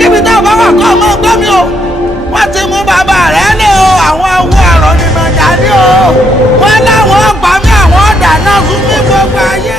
ibikíbi tó bá wà kọ́ ọmọ gbọ́ mi o wọ́n ti mú bàbá rẹ̀ ní o àwọn awo àrọ̀ nínú ìjà ní o wọ́n láwọn ọgbà mi àwọn ọ̀dà náà fún mi gbogbo ayé.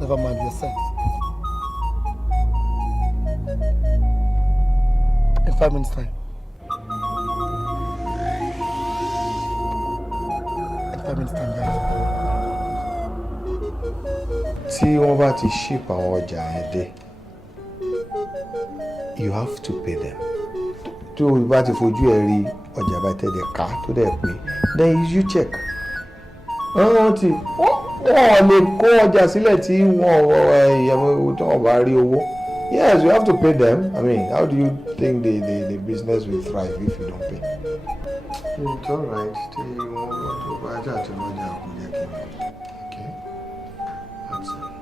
Never mind yourself. In 5 minutes time. In 5 minutes time, guys. Tí wọ́n bá ti ship àwọn ọjà yẹn dé, you have to pay them. Tí o bá ti fojú ẹ rí ọjà bá tẹ̀lé ká tó dẹ̀ pé, then you check. Wọ́n ti wọ́n lè kó ọjà sílẹ̀ tí wọ́n bá rí owó. Yes, you have to pay them. I mean, how do you think the business will thrive if you don't pay? It's all right. Tí wọ́n tó bá jà tí wọ́n jà kó jẹ́ kí n bẹ̀. Okay, that's it.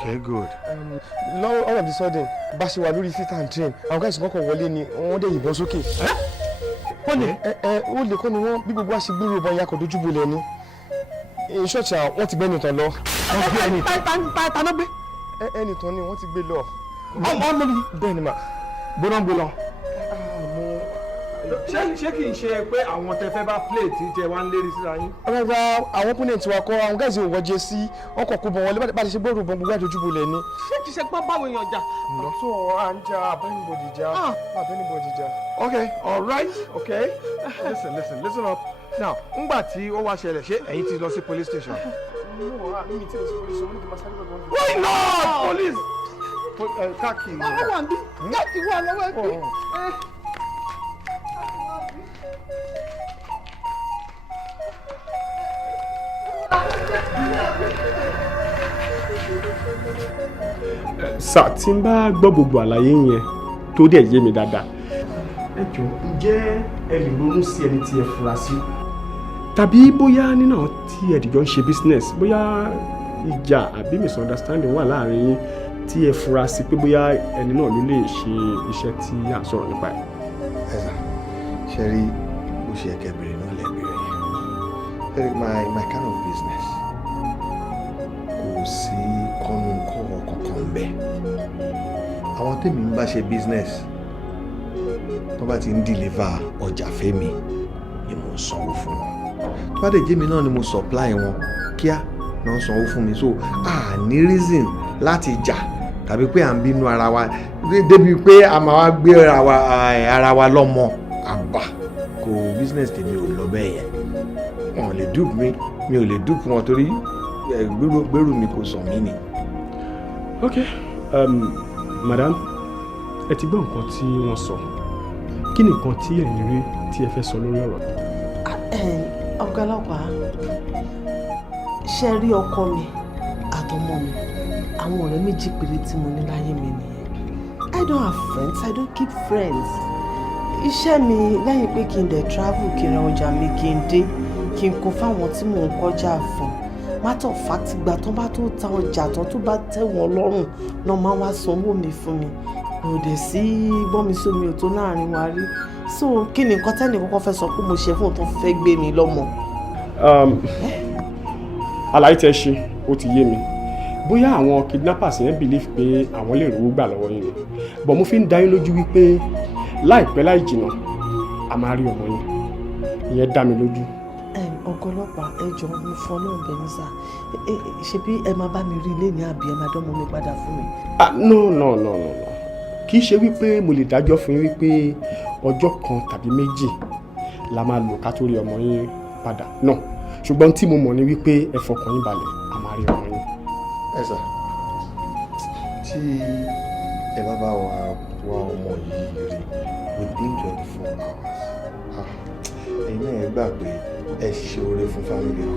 Okay, good. Now all of a sudden, Bashi wa lórí fit and train. Àwọn guys kọ́kọ́ wọlé ni wọ́n dé yìnbọn sókè. Ó lè kọ́ ni wọ́n bí gbogbo wa ṣe gbúrò ìbọn yakọ̀ dojú bolẹ̀ ni. Ṣọ́ọ̀ṣì wọ́n ti gbé ẹnìtàn lọ. Wọ́n gbé ẹnìtàn. Ta ló gbé? Ẹnìtàn ni wọ́n ti gbé lọ. Ọmọ mi. Bẹ́ẹ̀ ni mà. Gbóná gbé lọ. Ṣé kìí ṣe pé àwọn tẹ fẹ́ bá play tí jẹ wá ń lérí síra yín? Rárá, àwọn opponent wa kọ́ àwọn guys ò wọ́jẹ sí ọkọ̀ kó bọ̀ wọlé bá ti ṣe gbọ́dọ̀ bọ̀ gbogbo àjòjú bolẹ̀ ni. Ṣé kìí ṣe pé báwo èèyàn jà? So à ń jà abẹ́nibodì jà. Abẹ́nibodì jà. Okay, all right, okay. Listen up. Now, ńgbà tí ó wá ṣẹlẹ̀ ṣé ẹ̀yin ti lọ sí police station? Why not? Police! Káàkiri. Àwọn wà ń bí. Káàkiri wà lọ́wọ́ ẹ̀kọ́. Sà, tí n bá gbọ́ gbogbo àlàyé yẹn tó dẹ̀ yé mi dáadáa. Ẹ jọ̀ọ́, ǹjẹ́ ẹ lè ronú sí ẹni tí ẹ fura sí? Tàbí bóyá nínú àwọn tí ẹ dìjọ ń ṣe business, bóyá ìjà àbí misunderstanding wà láàrin yín tí ẹ fura sí pé bóyá ẹni náà ló lè ṣe iṣẹ́ tí à ń sọ̀rọ̀ nípa ẹ̀. Ẹ̀sà, ṣe rí bó ṣe ẹ̀kẹ́ bèrè náà lẹ́bẹ̀rẹ̀ yẹn. Ṣé rí my kind of business kò sí kọ́nùkọ́ kankan bẹ́ẹ̀. Àwọn tèmi ń bá ṣe business tó bá ti ń deliver ọjà fẹ́mi ni mo ń sanwó fún wọn. Tó bá dé jẹ́ mi náà ni mo supply wọn kíá náà ń sanwó fún mi. So a ní reason láti jà tàbí pé à ń bínú ara wa débi pé a máa wá gbé ara wa lọ́mọ àbá. Kò business tèmi ò lọ bẹ́ẹ̀ yẹn. Wọn ò lè dupe mi ò lè dupe wọn torí gbèrú mi kò sàn mí ni. Okay, madam, ẹ ti gbọ́ nǹkan tí wọ́n sọ. Kí ni nǹkan tí ẹ̀yin rí tí ẹ fẹ́ sọ lórí ọ̀rọ̀? Ọ̀gá ọlọ́pàá, ṣe rí ọkọ mi àtọmọ mi, àwọn ọ̀rẹ́ méjì péré tí mo ní láyé mi nìyẹn. I don't have friends, I don't keep friends. Iṣẹ́ mi lẹ́yìn pé kí n dẹ̀ travel kí n ra ọjà mi kí n dé kí n kó fáwọn tí mò ń kọjá fún. Matter of fact, ìgbà tó bá tó ta ọjà tán tó bá tẹ́ wọn lọ́rùn náà máa wá sanwó mi fún mi. Kò dẹ̀ sí gbọ́nmi sómi ò tó láàrin wa rí. So kí ni nǹkan tẹ́nì kọ́kọ́ fẹ́ sọ pé mo ṣe fún tó fẹ́ gbé mi lọ́mọ? Àlàyé tẹ́ ṣe ó ti yé mi. Bóyá àwọn kidnappers yẹn believe pé àwọn lè rówó gbà lọ́wọ́ yín ni. But mo fi ń dá yín lójú wípé láìpẹ́ láì jìnnà a máa rí ọmọ yín. Ìyẹn dá mi lójú. Ọ̀gá ọlọ́pàá, ẹ jọ̀ọ́ mo fọ́ náà bẹ̀ mí sá. Ṣebí ẹ máa bá mi rí ilé ní àbí ẹ máa dánmọ́ mi padà fún mi? No. Kì í ṣe wípé mo lè dájọ́ fún yín wípé ọjọ́ kan tàbí méjì la máa lò ká tó rí ọmọ yín padà. No. Ṣùgbọ́n tí mo mọ̀ ni wípé ẹ fọkàn yín balẹ̀, a máa rí ọmọ yín. Ẹ̀sà, tí ẹ bá bá wa ọmọ yìí rí within 24 hours, ẹ̀yin náà ẹ gbà pé ẹ ṣe oore fún family o.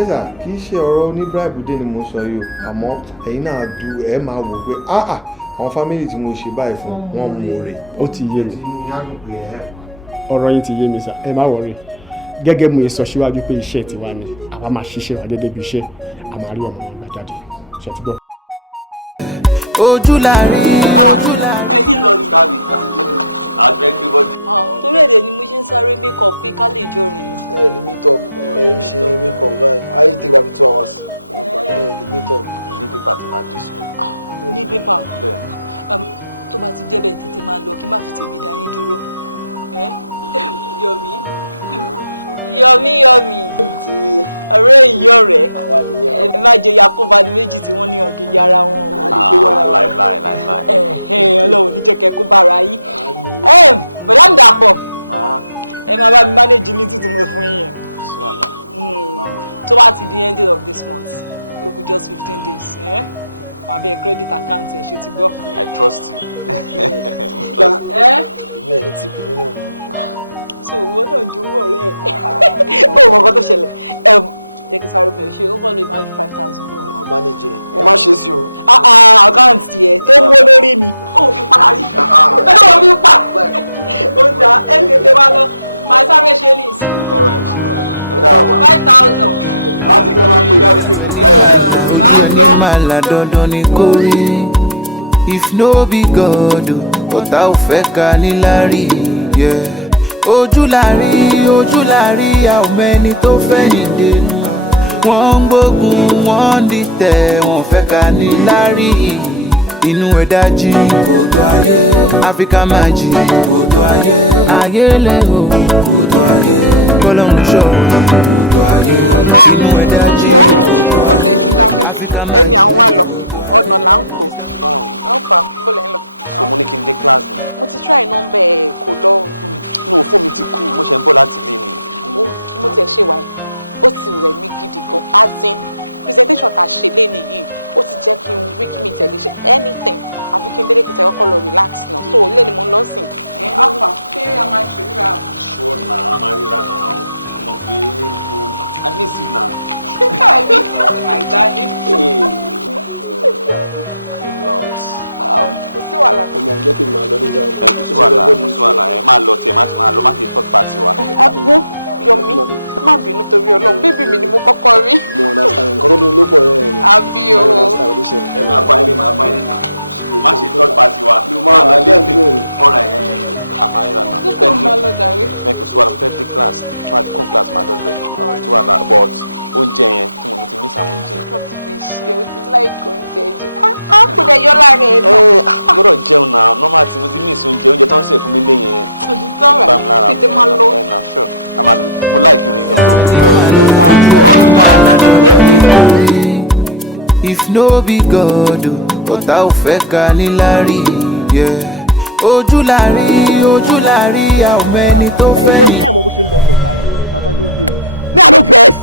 Ẹ̀sà, kì í ṣe ọ̀rọ̀ ní bribe dé ni mo sọ yìí o, àmọ́ ẹ̀yin náà ẹ máa wò pé àwọn family tí mo ṣe báyìí fún wọn mú oore. Ó ti yé mi. Ọ̀rọ̀ yín ti yé mi sà, ẹ má wọrí. Gẹ́gẹ́ mo yẹ sọ síwájú pé iṣẹ́ tiwa ni, àwa máa ṣiṣẹ́ wa gẹ́gẹ́ bí iṣẹ́, a máa rí ọmọ yẹn gbà jáde. Ṣé ti gbọ́? Ojú la rí. Ẹ kí lọ ní káàbì àti ẹgbẹ́ bọ́dì. Torí èdè ni mo ṣe ń sáré make up pé ká lè jọ rìn. Ẹ lè meet up, ẹ ń ṣe make up báyìí. Ayé take about 2 hours. Ẹ lè meet up. Ní pépà tí máa dé school. Ní pépà. Bẹ́ẹ̀. Tó bá ti jẹ́ bẹ́ẹ̀ tètè máa lọ kí n má fi tèmi dá yín dúró. Yọmí. Ọ̀rẹ́ ìyọ̀ rẹ̀. Ẹ má jẹ Yakuba ní méjì tí wọ́n ní ọ̀gẹ̀ yára wọn. Láì. Ọlọ́run ní jẹ́ kẹ́ kó bára yín. Bọ̀dá mi dàpọ̀. Ẹ máa bá mi manage little tí mo fún yín yẹn. Tó bá ti di end of this month, it will be just 15 days. Màá bẹ credit account ẹ̀ ṣe ti gbọ́. I trust you. Èmi ẹ̀ ní tìpù nínú mi. So ìwọ náà jowó ọ̀rẹ́ ẹ̀. Ó mọ nǹkan tó ṣẹlẹ̀. jẹ́ kí sáré bẹ̀rẹ̀ ṣe kọ́kọ́ lè má ju 5,000 lọ. Manager ẹ má ṣe sí o. Àkáǹtì tiẹ̀ tó ń wó lórí mi. Ó fi parí. Ó fi pa. Ó da ẹ tètè wá lọ. Màá sáré ṣe ní ìsìn. 5,000. Má ti gbọ́ máa ń pè ká lè ké fún mi. Máa gbọ́. Màlá dandan ni kò rí. If no be God, ọ̀tá ò fẹ́ ká níláárí. Ojú la rí àwọn mẹ́ni tó fẹ́ nìdè ni. Wọ́n ń gbógun, wọ́n ń dìtẹ̀, wọ́n fẹ́ ká níláárí. Inú ẹ̀dá jí kò tó ayé, Áfíríkà máa jí kò tó ayé. Ayé lẹ́hìn kò tó ayé, kọ́lọ́run ṣọ́ kò tó ayé. Inú ẹ̀dá jí ó ṣe é ṣúdá fẹ́. Ẹni àwọn wá lọ ọ̀nà là ń kó. Àwọn fà bó lẹ́ ń lọ. So mo ní kí n dé class ni. Mo ti try nọ́mbà ẹ̀ kò lọ. No, fóònù mi ti kú, mo ṣe ń bọ̀ láti ilé ni. Mo tiẹ̀ ṣe wáyé, ó ti rẹ̀ mí gidi gan. As in, presentation tá a ṣe lé nìyí, ó ti jẹ́ kí n weak me tẹ̀lé ṣe anything. Àfi kí n délé kí n tẹ̀ kọ́kọ́ lọ relax náà. So ilé ni mo ń lọ sìn. Alpha, ṣé a máa ṣe ríra? Sure na, a máa ríra na. Mo pé I miss you na. I miss you too, my daddy. A lot. Kò sí wàhálà. Ọmọ ẹ̀jẹ̀ kì í máa lọ níjà Kò sí wàhálà, ẹ máa lọ tiẹ̀, máa lọ má ṣe third party wa. Àgbo Yomi, má bínú torí Ọlọ́run, bébì mi ni mo kọ́kọ́ rí. mo understand nǹkan tó dún ló pọ̀ yẹn ni. Àbí o. mo understand ló ṣe. Ẹ máa bá ilé náà. Má ṣe third party wa. Ọ̀rọ̀ ẹ̀ àmà ríra náà. Nígbà wo máa lọ jàre? Ẹ kò sí wàhálà, mo fẹ́ dé class, tí wọ́n ti kún class máa dọ́dọ̀ ẹ̀. Kò sí wàhálà, but oúnjẹ yẹn tí mo ti miss àwọn oúnjẹ. Wọ́n ti fi ṣe o ti láìkó oúnjẹ jù. Kò dẹ̀ yọ láàrin ẹ̀ náà. Gbọ́dọ̀ jẹun náà, normal tí mo ti miss oúnjẹ tó ń sè fún mi lé yẹn. Òtítọ́ rẹ̀ tètè máa lọ. Ẹ nà sure, mo like rìn lọ. If no be God, ọ̀tá ò fẹ́ ká níláárí. Ojú la rí àwọn mẹ́ni tó fẹ́ ní. ẹ mọ bó ṣe ń lọ ọgbà yìí bàbá ló dé. Me I no vex.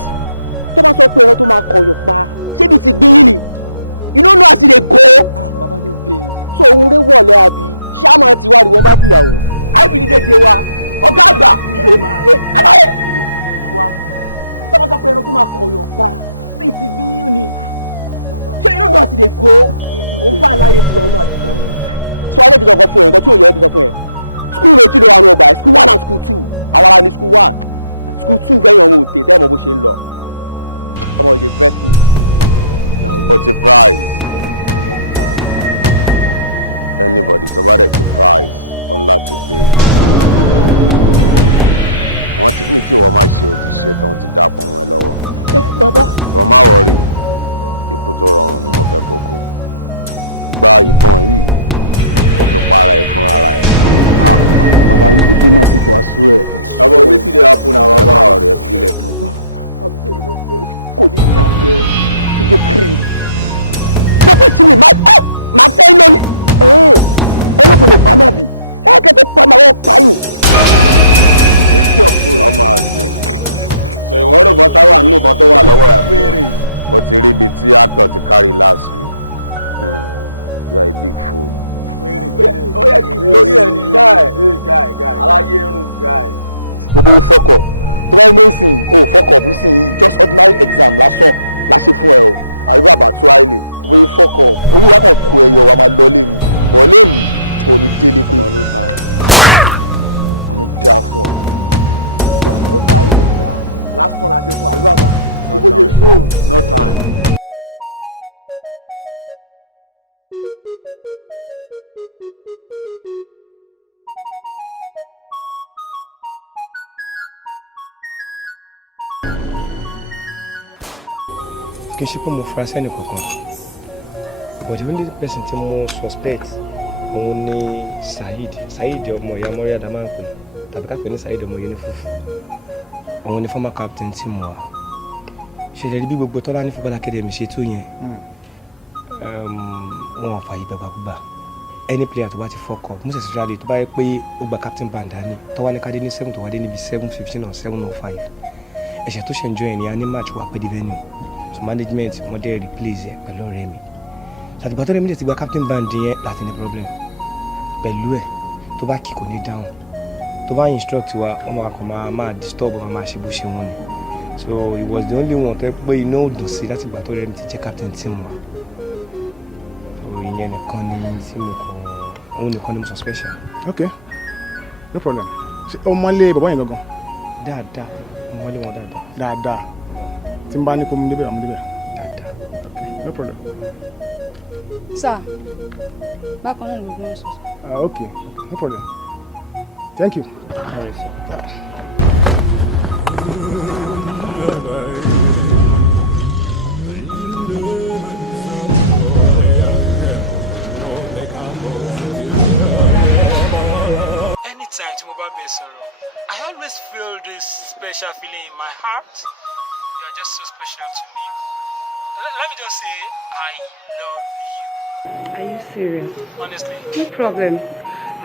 Tó bá sọ pé ẹran tó máa kọyọ̀ pa ṣé bí ti gbin yín ni. You no know as e dey go. bàbá ló dé. So òun rẹ̀ wọ̀lẹ́ àbí ṣé a máa ti wá ni wọ́n bá tìyàwó. àìbìrì dédé wa ọ̀gá àgbà. aláyẹ wa tó bá sọ pé ẹran tó máa kọyọ̀ pa bí ti gbin yín ni. Ṣé you no know as e dey go. Òun bá aláyẹ tí wọ́n máa tìyàwó. Sọ wáyé kí n sọ fún ẹ nǹkan tí ò yẹ kí n sọ fún ẹ. School méjì ló wà ní ọgbà ẹ school 1 and school 2 àwa la ní school 1 school 2 fẹ́yàn ọmọ òtè tẹ́ ẹ mọ bó ṣe ń lọ ọmọ ìdè first me. O ti price anybody tó bá dẹ̀ ti price on láti pay wọ́n ti ní kí wọ́n má ṣe o ti ṣe tán o ti dá pọ̀ mọ́ ẹ lọ́wọ́. Bàbá. Wọ́n má wọrí ikú tó rọrùn ni mo fẹ́ kó kú gba ìbọn yìí kó fi para ẹ̀ fún ara ẹ̀. Baba, you did the mercy for us, swear. Baba, wetin dey happen now, Baba? Ẹ má ọ̀rẹ́ filẹ̀. Kò ní jà fún ìdè kiri. Bẹ́ẹ̀ tí mi máa fẹ́ iná ní. Ẹ ló kò lè pa náà bì. Ẹ kẹ́tẹ́ pa máa wọ́n pa yìí. Ọmọ àṣẹ. Sọ ìwọ rò bọ́tá wà nínú ìbọn tó wà lọ́wọ́ yà. O ti rí ibi tí actor ti carry last rí. You are a big fool. ó yẹ kí lórí ẹ ní guy aláyé irun guy. Gbogbo ìfọkọ̀ tó bá gbé sìn o fọkọ̀ fún sìn yìí just ordinary exam lásán la ṣe fún ẹ o àbí bàbá tó àìlè gbogbo ìfọkọ̀ orí ìyá kan kó ẹyọ wa máa lọ lé mi bọ̀ lé mi ò ní délé pé kò ní dáa fún ọ. last one la ṣe fún àbí bàbá gbogbo ìṣòro. No time. kì í ṣe pé mo fura sẹ́ni kankan but the only person tí mo suspect òun ni Saheed ọmọ ìyá mọ́rí àdá máa ń pè tàbí ká pè ní Saheed ọmọ yẹn ní fúfú òun ni former captain tí mo wà ṣẹlẹ̀ rí bí gbogbo Tọ́lá ní football academy ṣe tó yẹn wọn ò fààyè gbàgbàgbà any player tó bá ti fuck up most especially tó bá yẹ pé ó gba captain band dání tó wá ní kádé ní 7 tó wá dé níbi 7:15 or 7:05 ẹ̀ṣẹ̀ tó ṣe ń jọ ẹ̀ ní a ní match wà pé di venue so management wọ́n dẹ́ replace ẹ̀ pẹ̀lú ọ̀rẹ́ mi ṣàtìgbà tó rẹ̀ mi ti gba captain band yẹn láti ní problem pẹ̀lú ẹ̀ tó bá kì kò ní dáhùn tó bá instruct wa wọ́n máa kọ́ máa disturb wọn máa ṣe bó ṣe wọn ni So he was the only one tó pé iná ò dùn sí láti ìgbà tó rẹ̀ mi ti jẹ́ captain team wa. So ìyẹn nìkan ni tí mo kọ òun nìkan ni mo sọ special. Okay, no problem. Ṣé o máa lé bàbá yẹn gangan? Dáadáa, mo wọlé wọn dáadáa. Dáadáa. Tí n bá ní kó mú débẹ̀, àmú débẹ̀. Dáadáa. Okay, no problem. Sir, bákan náà ni gbogbo wọn sọ. Okay, no problem. Thank you. All right, sir. Anytime tí mo bá bẹ̀ sọ̀rọ̀, I always feel this special feeling in my heart. You are just so special to me. Let me just say, I love you. Are you serious? Honestly. No problem.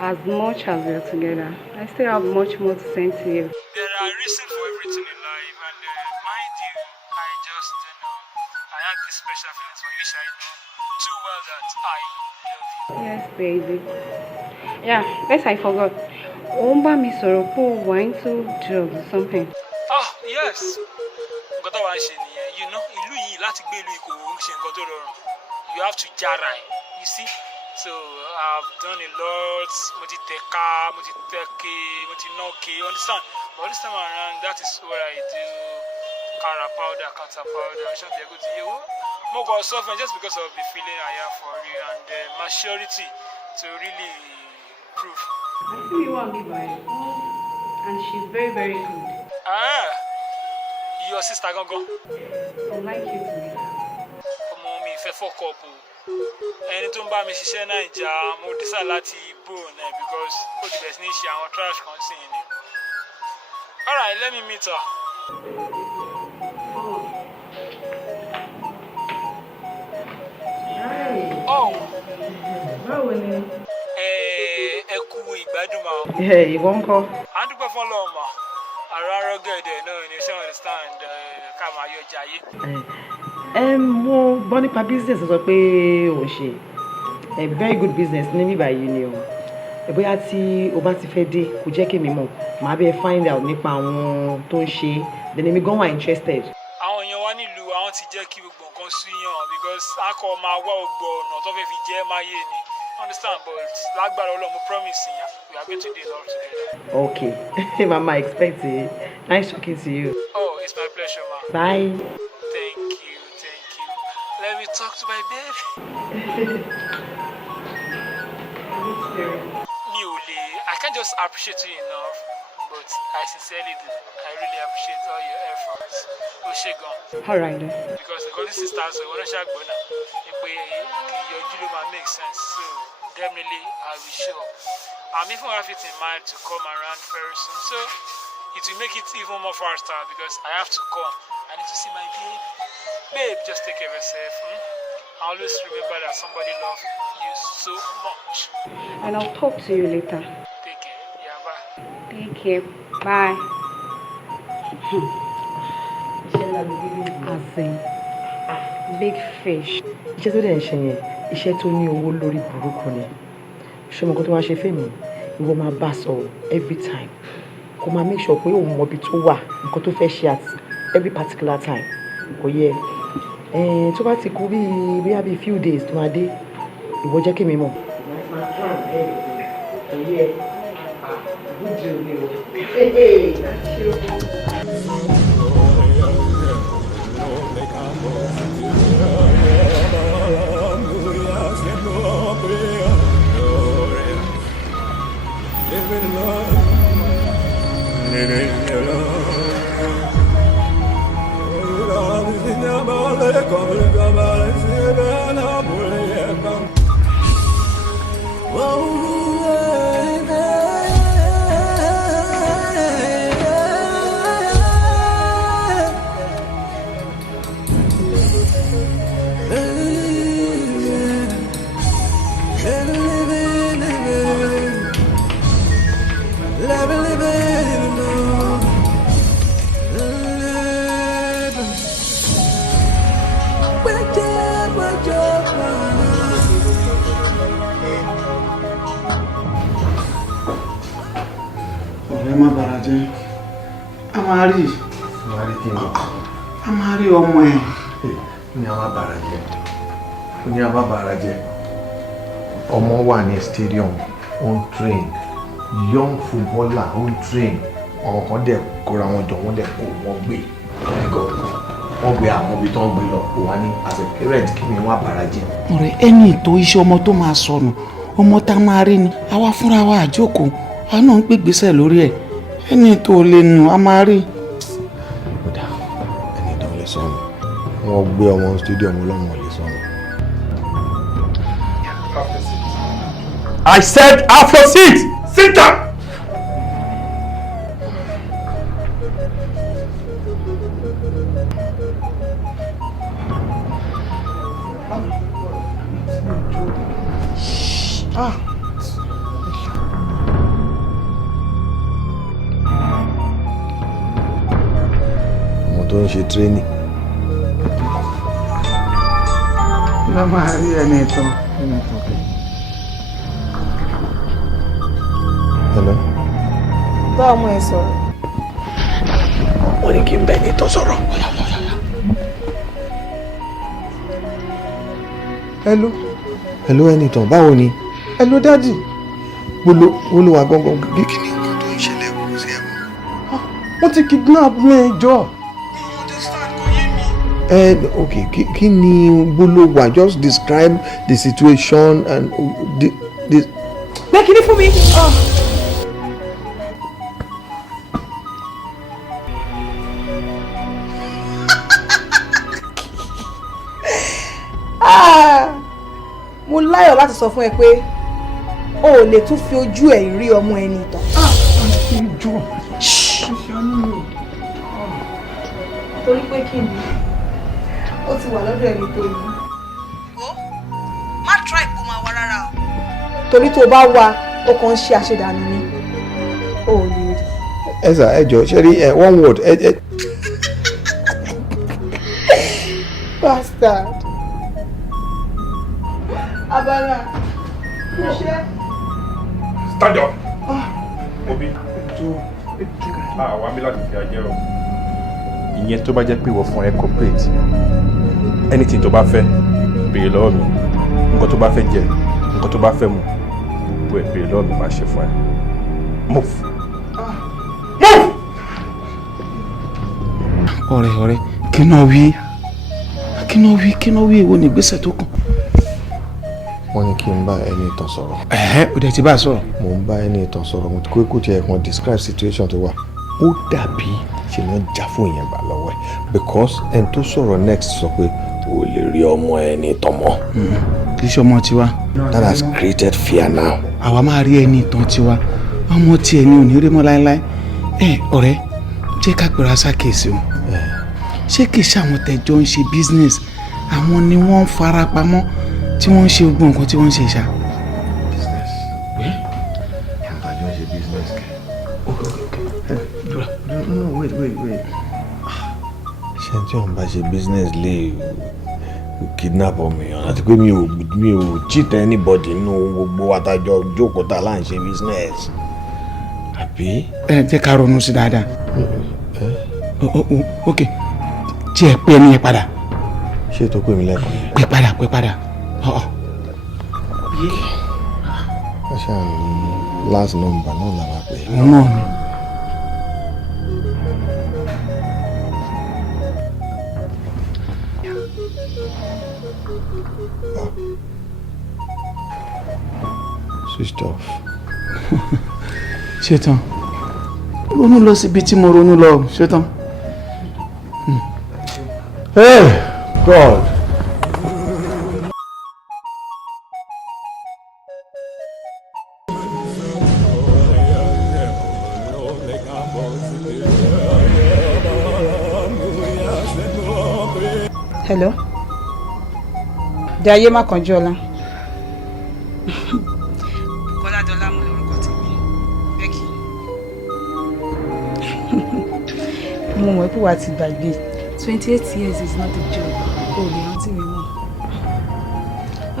As much as we are together, I still have much more to send to you. There are reasons for everything in life, and mind you, I just, I have this special feelings for you, which I know too well that I love you. Yes, baby. Yeah, yes, I forgot. Omba mi sọ̀rọ̀ pé o wà into drugs or something. Oh, yes. Nǹkan tó wàá ṣe nìyẹn, you know, ìlú yìí láti gbé ìlú Ìkòrò ń ṣe nǹkan tó rọrùn. You have to jara ẹ̀, you see. So I've done a lot. Mo ti tẹ̀ka, mo ti tẹ̀ke, mo ti nọ́ọ̀ke, understand? But this time around, that is what I do. Kara powder, kata powder, ṣan ti ẹ̀gbọ́n ti yé wọ́n. Mo kàn suffer just because of the feeling I have for you and the maturity to really prove. I think you want me by and she's very, very good. Ah, your sister gangan. I would like you to meet her. Ọmọ mi fẹ́ fọ́kọ̀ ọ̀pọ̀. Ẹni tó ń bá mi ṣiṣẹ́ Naija, mo decide láti bò náà because ó ti bẹ̀rẹ̀ sí ní ṣe àwọn trash kan sí ni. Alright, let me meet her. Hi. Oh. Báwo ni? Ẹ kú ìgbádùn ma. Ìwọ ńkọ́? À ń dúpẹ́ fún Ọlọ́run ma. Àrà rọ́gẹ̀dẹ̀ náà ni ṣé understand ká máa yọ jayé. Mo gbọ́ nípa business sọ pé ò ń ṣe a very good business ní bíbá yìí ni o. Bóyá tí o bá ti fẹ́ dé kò jẹ́ kí mi mọ̀ màá bẹ́ẹ̀ find out nípa àwọn tó ń ṣe then èmi gan wà interested. Àwọn èèyàn wa nílùú àwọn ti jẹ́ kí gbogbo nǹkan súyàn because a kò máa wá gbogbo ọ̀nà tó fẹ́ fi jẹ́ máyé ni. Understand, but lágbára Ọlọ́run mo promise you we are going to do it all together. Okay, Mama, expect it. Nice talking to you. Oh, it's my pleasure, ma. Bye. Thank you. Let me talk to my baby. I can't just appreciate you enough, but I sincerely do. I really appreciate all your efforts. All right then. Because the golden sisters are going to share bona. Your Juloma makes sense, so definitely I will show. I'm even have it in mind to come around very soon, so it will make it even more faster because I have to come. I need to see my babe. Babe, just take care of yourself. I always remember that somebody loves you so much. And I'll talk to you later. Take care. Yeah, bye. Take care. Bye. As in, big fish. Iṣẹ́ tó dẹ̀ ń ṣe yẹn, iṣẹ́ tó ní owó lórí burúkú ni. Ṣé mo kó tó wá ṣe fẹ́ mi? Ìwọ máa bá sọ̀rọ̀ every time. Kó máa make sure pé òun mọ ibi tó wà, nǹkan tó fẹ́ ṣe at every particular time. Kò yẹ. Tó bá ti kú bí few days tó máa dé, ìwọ jẹ́ kí mi mọ̀. Kò yẹ. Good deal ni o. rí kí n lọ. A máa rí ọmọ ẹ̀. Ó ní a máa bàrà jẹ́. Ó ní a máa bàrà jẹ́. Ọmọ wà ní stadium, ó ń train. Young footballer, ó ń train. Àwọn kan dẹ̀ kóra wọn jọ, wọ́n dẹ̀ kó wọ́n gbé. Wọ́n gbé àwọn ibi tó ń gbé lọ. Kò wá ní as a parent kí ni wọ́n bàrà jẹ́. Ọ̀rẹ́ ẹni ètò iṣẹ́ ọmọ tó máa sọnù, ọmọ tá a máa rí ni. Àwa fúnra wa àjókòó, a náà ń gbégbésẹ̀ lórí ẹ̀. Ẹni tó lè nù, a máa rí. Ẹni tó lè sọnù. Wọ́n gbé ọmọ stadium lọ́wọ́ lè sọnù. I said have your seat. Sit down. Ọmọ tó ń ṣe training. Lọ́ máa rí ẹni tán. Hello. Bá ọmọ ẹ sọ̀rọ̀. Wọ́n ní kí n bẹ̀ ní tó sọ̀rọ̀. Hello. Hello Ẹnìtàn, báwo ni? Hello daddy. Wolo wa gangan bí kí ni nǹkan tó ń ṣẹlẹ̀ kò sí ẹ̀kọ́. Wọ́n ti kidnap mi jọ. Okay, kí ni Bolo wa? Just describe the situation and the. Bẹ́ẹ̀ kí ni fún mi? Mo láyọ̀ láti sọ fún ẹ pé o ò lè tún fi ojú ẹ̀ rí ọmọ ẹni ìtàn. Torí pé kí ni ó ti wà lọ́dọ̀ ẹni tó yìí. Má try kó máa wá rárá o. Torí tó bá wá ó kàn ń ṣe àṣedànù ni o ò lè rí. Ẹ jọ̀ọ́ ṣe rí one word. Bastard. Abala. Iṣẹ́. Stand up. Obi. Wá mi láti fi ajẹ́ rọ. Ìyẹn tó bá jẹ́ pé ìwọ fún ẹ corporate. Anything tó bá fẹ́, béèrè lọ́wọ́ mi. Nǹkan tó bá fẹ́ jẹ, nǹkan tó bá fẹ́ mu, béèrè lọ́wọ́ mi máa ṣe fún ẹ. Move. Move! Ọ̀rẹ́, kí náà wí èwo ni ìgbésẹ̀ tó kàn. Wọ́n ní kí n bá Ẹnìtàn sọ̀rọ̀. Ó dẹ̀ ti bá a sọ̀rọ̀. Mo ń bá Ẹnìtàn sọ̀rọ̀, mo ti kó tiẹ̀ kan describe situation tó wà. Ó dàbí ṣe wọ́n já fún yẹn gbà lọ́wọ́ ẹ̀ because ẹni tó sọ̀rọ̀ next sọ pé o lè rí ọmọ Ẹnìtàn mọ́. Kì í ṣe ọmọ tiwa. That has created fear now. Àwa máa rí Ẹnìtàn tiwa, ọmọ tiẹ̀ ni ò ní rí mọ́ láéláé. Ọ̀rẹ́, jẹ́ ká pèrè àṣàkíyèsí o. Ṣé kìí ṣe àwọn tẹ̀jọ́ ń ṣe business, àwọn ni wọ́n ń fara pamọ́ tí wọ́n ń ṣe gbogbo nǹkan tí wọ́n ń ṣe ṣá. Business. Àjọ ń ṣe business kẹ. No, wait. Ṣé tí wọ́n bá ṣe business lè kidnap ọmọ èèyàn àti pé mi ò cheat anybody nínú gbogbo àtàjọ jókòó tá là ń ṣe business. Àbí? Jẹ́ ká ronú sí dáadáa. Ok. Jẹ́ pé ẹni yẹn padà. Ṣé tó pè mí lẹ́kọ̀ọ́? Pè padà. Wọ́n ṣáà ní last number náà la máa pè é. Òun náà ni. Switched off. Ṣetán. Ronú lọ síbi tí mo ronú lọ. Ṣetán. Hey, God. Hello. Jayé má kánjú ọlá. Kọ́ládọ́lá mú orúkọ tèmi. Bẹ́ẹ̀kì. Mo mọ̀ pé wàá ti gbàgbé. 28 years is not a joke. O lè rántí mi mọ́.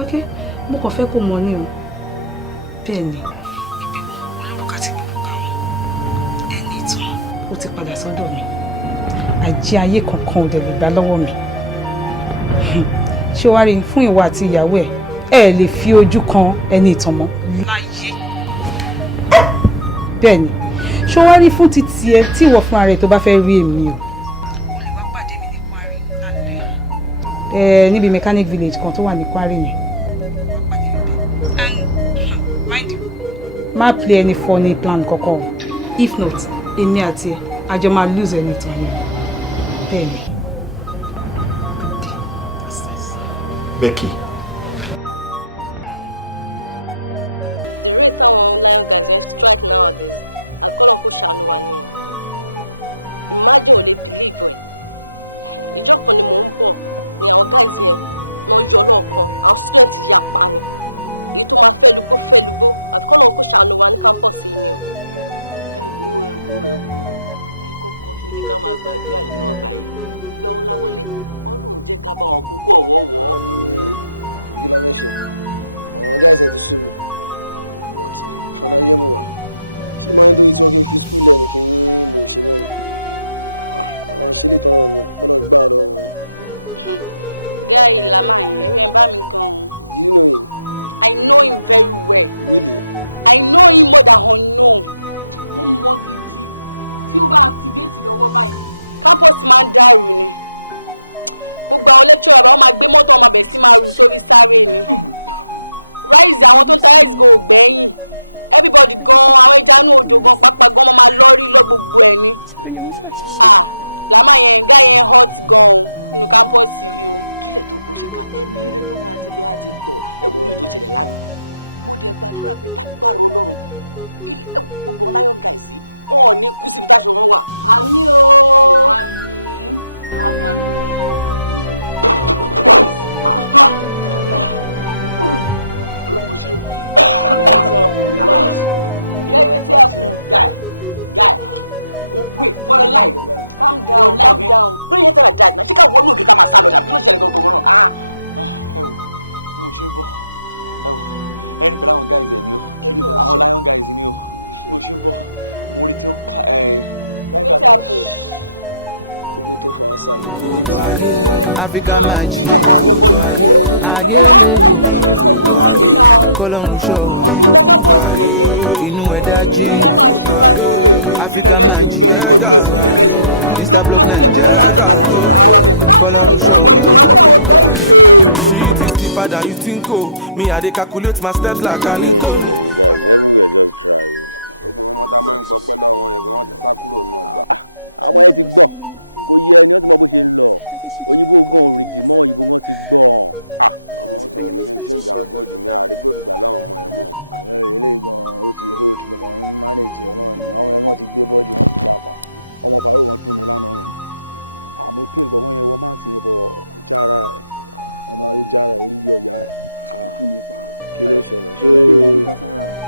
Okay, mo kàn fẹ́ kó mọ̀ ní o. Bẹ́ẹ̀ ni. Ìgbéwọ̀ olórúkọ àti gbogbo àwọn ẹni ìtàn ó ti padà sọ́dọ̀ mi. I àjẹ́ ayé kankan ò dẹ̀ lè gbà lọ́wọ́ mi ṣé wàá rí fún ìwọ àti ìyàwó ẹ lè fi ojú kan ẹni ìtàn mọ́ láyé bẹ́ẹ̀ ni ṣé wàá rí fún títí ẹ tí ìwọ fúnra rẹ tó bá fẹ́ rí èmi o lè wá pàdé mi ní Kwari lálẹ́ níbi mechanic village kan tó wà ní Kwari yẹn má play any funny plan kankan if not èmi àti ẹ àjọ máa lose ẹni ìtàn yẹn bẹ́ẹ̀ ni. Becky. The rate táwọn lion guys yẹn strike nowadays àkọlọ́n kò ṣàánú wa ni o. Imagine ò lè believe ẹ̀. Ìjọ kan ni mò ń bọ̀ ni àwọn guys yẹn náà yọ lọ́ọ̀kan àwọn student yapa ni. Èyí tó máa fẹ́ lugbó àkọlọ́n kò ṣàánú wa ní campus yìí ni o. Ẹ kọ́kọ́ ṣó ní ká máa gbàdúrà nínú ọgbà yìí. Ìgbà wọn la wọlé Ọlọ́run jẹ́ ká bá wọn kúkú ọ̀wọ́wọ́. Kí la fẹ́ ṣe? Àwọn guys ẹ ti sú mi. But fana yé mu wá. Ṣé máa ń tó ìtí wọn kí n fi skul lẹ́nu kí n mò ṣe mọ́ ni? Àwọn aṣílẹ̀ tán náà ni Ọlọ́run gbà lọ́wọ́ wọn ni. Guy Lama yẹn, ẹ̀rù ẹ̀ ń bá mi gan-an. Do you know him? I know him very well. Really? I know him more than unknown. Mo mọ gidi tí ó bá activate lọ́wọ́ báyìí. Campus máa ń dàrú ni. Gbogbo àwọn lecturer bá wọn máa gbé mọ́tò wọn máa bẹ̀ sí máa rù sórí sáré ni. Rice àwọn tó ń ta rice go gbẹ̀yìn. Everybody gan àwọn ẹja inú odò gan pápá gan máa lọ́rí lọ gbogbo ẹ̀ ni. Lama yẹn gá yẹn hot gan o nínú campus yìí o. Kílẹ̀ tó bó ṣe ká ẹni eré tó máa ti lọ á ti pọ̀ ẹ̀wúrú tó ṣẹlẹ̀ lánàá. Mo dẹ̀ gbàdúrà pé lágbára Ọlọ́run gbogbo lion guys yìí wọn ò ní kú síbi táṣọ wọn wà. Àmín o. Àmín. Guy, what's happening? Guy, wait for your life. Calm down, calm down. Don't you tell her that. Now she can't walk. Come and salon. I'm going to share the go. Ah, ẹ wò, mo ṣe ń bọ̀. Ẹ wò, ẹni pẹ̀lú àwọn guys ẹ̀ ni o. Àwọn lion guys ni o. Mo ṣe ń bọ̀. Mo rí tí ó ká What's happening? Gbogbo tó fọ ọ́sà yìí. Kí la máa ṣe báyìí? Kí lẹ fẹ́ ṣe ibẹ̀ ní kò dúró sí kí lẹ fẹ́ ṣe? Dúró sílẹ̀ bóyá náà sọ̀tà làtọ̀ àwọn abẹ́ pẹ̀lú. Wọ́n ní kò má bọ̀ Father, you think me I dey calculate my steps like an you guys everywhere just dry. Ogun ọmọ tá máa ń gbọ́ pẹ́ lọ́wọ́ wọn ẹ̀gbọ́n wọn ti sá kúrò náà gbà. Àwọn ẹ ti gbọ́ kò yẹ ẹni wọ́n ti mọ bó ṣe ń lọ òyìnbó gan òrìdì mọ́ òyìnbó gan ti gbọ́. Ọmọ wọn sọ wọn mi ní change àwọn góòdù mi àrí góòdù gbà láwọn ọmọ ẹ̀ mọ́. Àná eléyìí gan ó ti hold mo kàn ń manage ẹ̀ náà ni ọmọ ẹ̀ gan ti gbé bọ́ọ̀dì wọn ti dàpà ọmọ pàrọ̀ wọn dùn mí lánàá rìn àmọ́ pé ìbọn yẹn wọ́n máa ti bọ̀ jára ẹ̀ ọmọ ó jára ẹ̀ orí yọ ìyá ẹ̀. Kí ló ṣẹlẹ̀ ṣé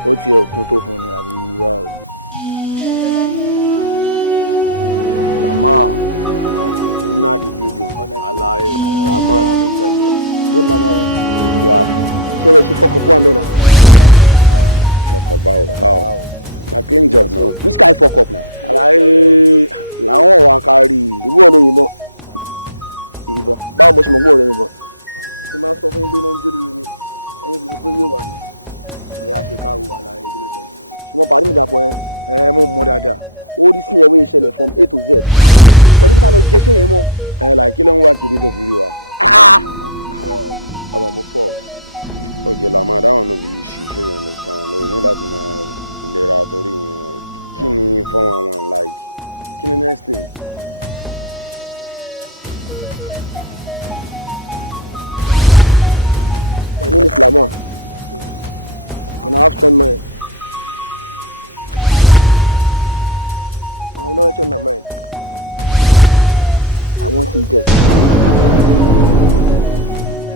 ó ti ẹ̀kún tó fún ni àbí wá o. Lama inna the building alaye Lama ló tẹ̀lé. Don't Lama rẹ̀. Yeah. Ṣé ẹ ṣe fọkàn fún àmì náà? Fuck about how? Na clean job now. Which kind fuck up now? Àlàyé làwọn wà kárí ìbú ọ̀nà yìnbọn. Ìbọn báwo mo ṣe mọ̀ gbọ́ ọ̀rẹ́ yìnbọn? Ṣé máa sọ fún yín pé náà ń jó lórí mi? Ẹyin ló pé wíwà ni. Ọ̀yà ṣe káwọ́ wà láàrin ìdílé ṣe. Ṣùgbọ́n pàdé mi dàpọ̀ ẹ mo mọ̀ dáadáa. Ó rí sí ẹwé ìṣẹ̀lẹ̀ from A to Z. Pẹ̀lú kí ta lọ jẹ́ ṣé yẹn mọ́. Like kí ló ń wá kiri tó fi rí wa? Ọmọ mo fọ́. Okay, Lama, that one no be issue, so you understand. No, you need láti máa lera torí yẹn. Kí ni 411 like? Kí ni next thing? My name is Lama, and I have strong mind. I will not change my mind. I want him dead. I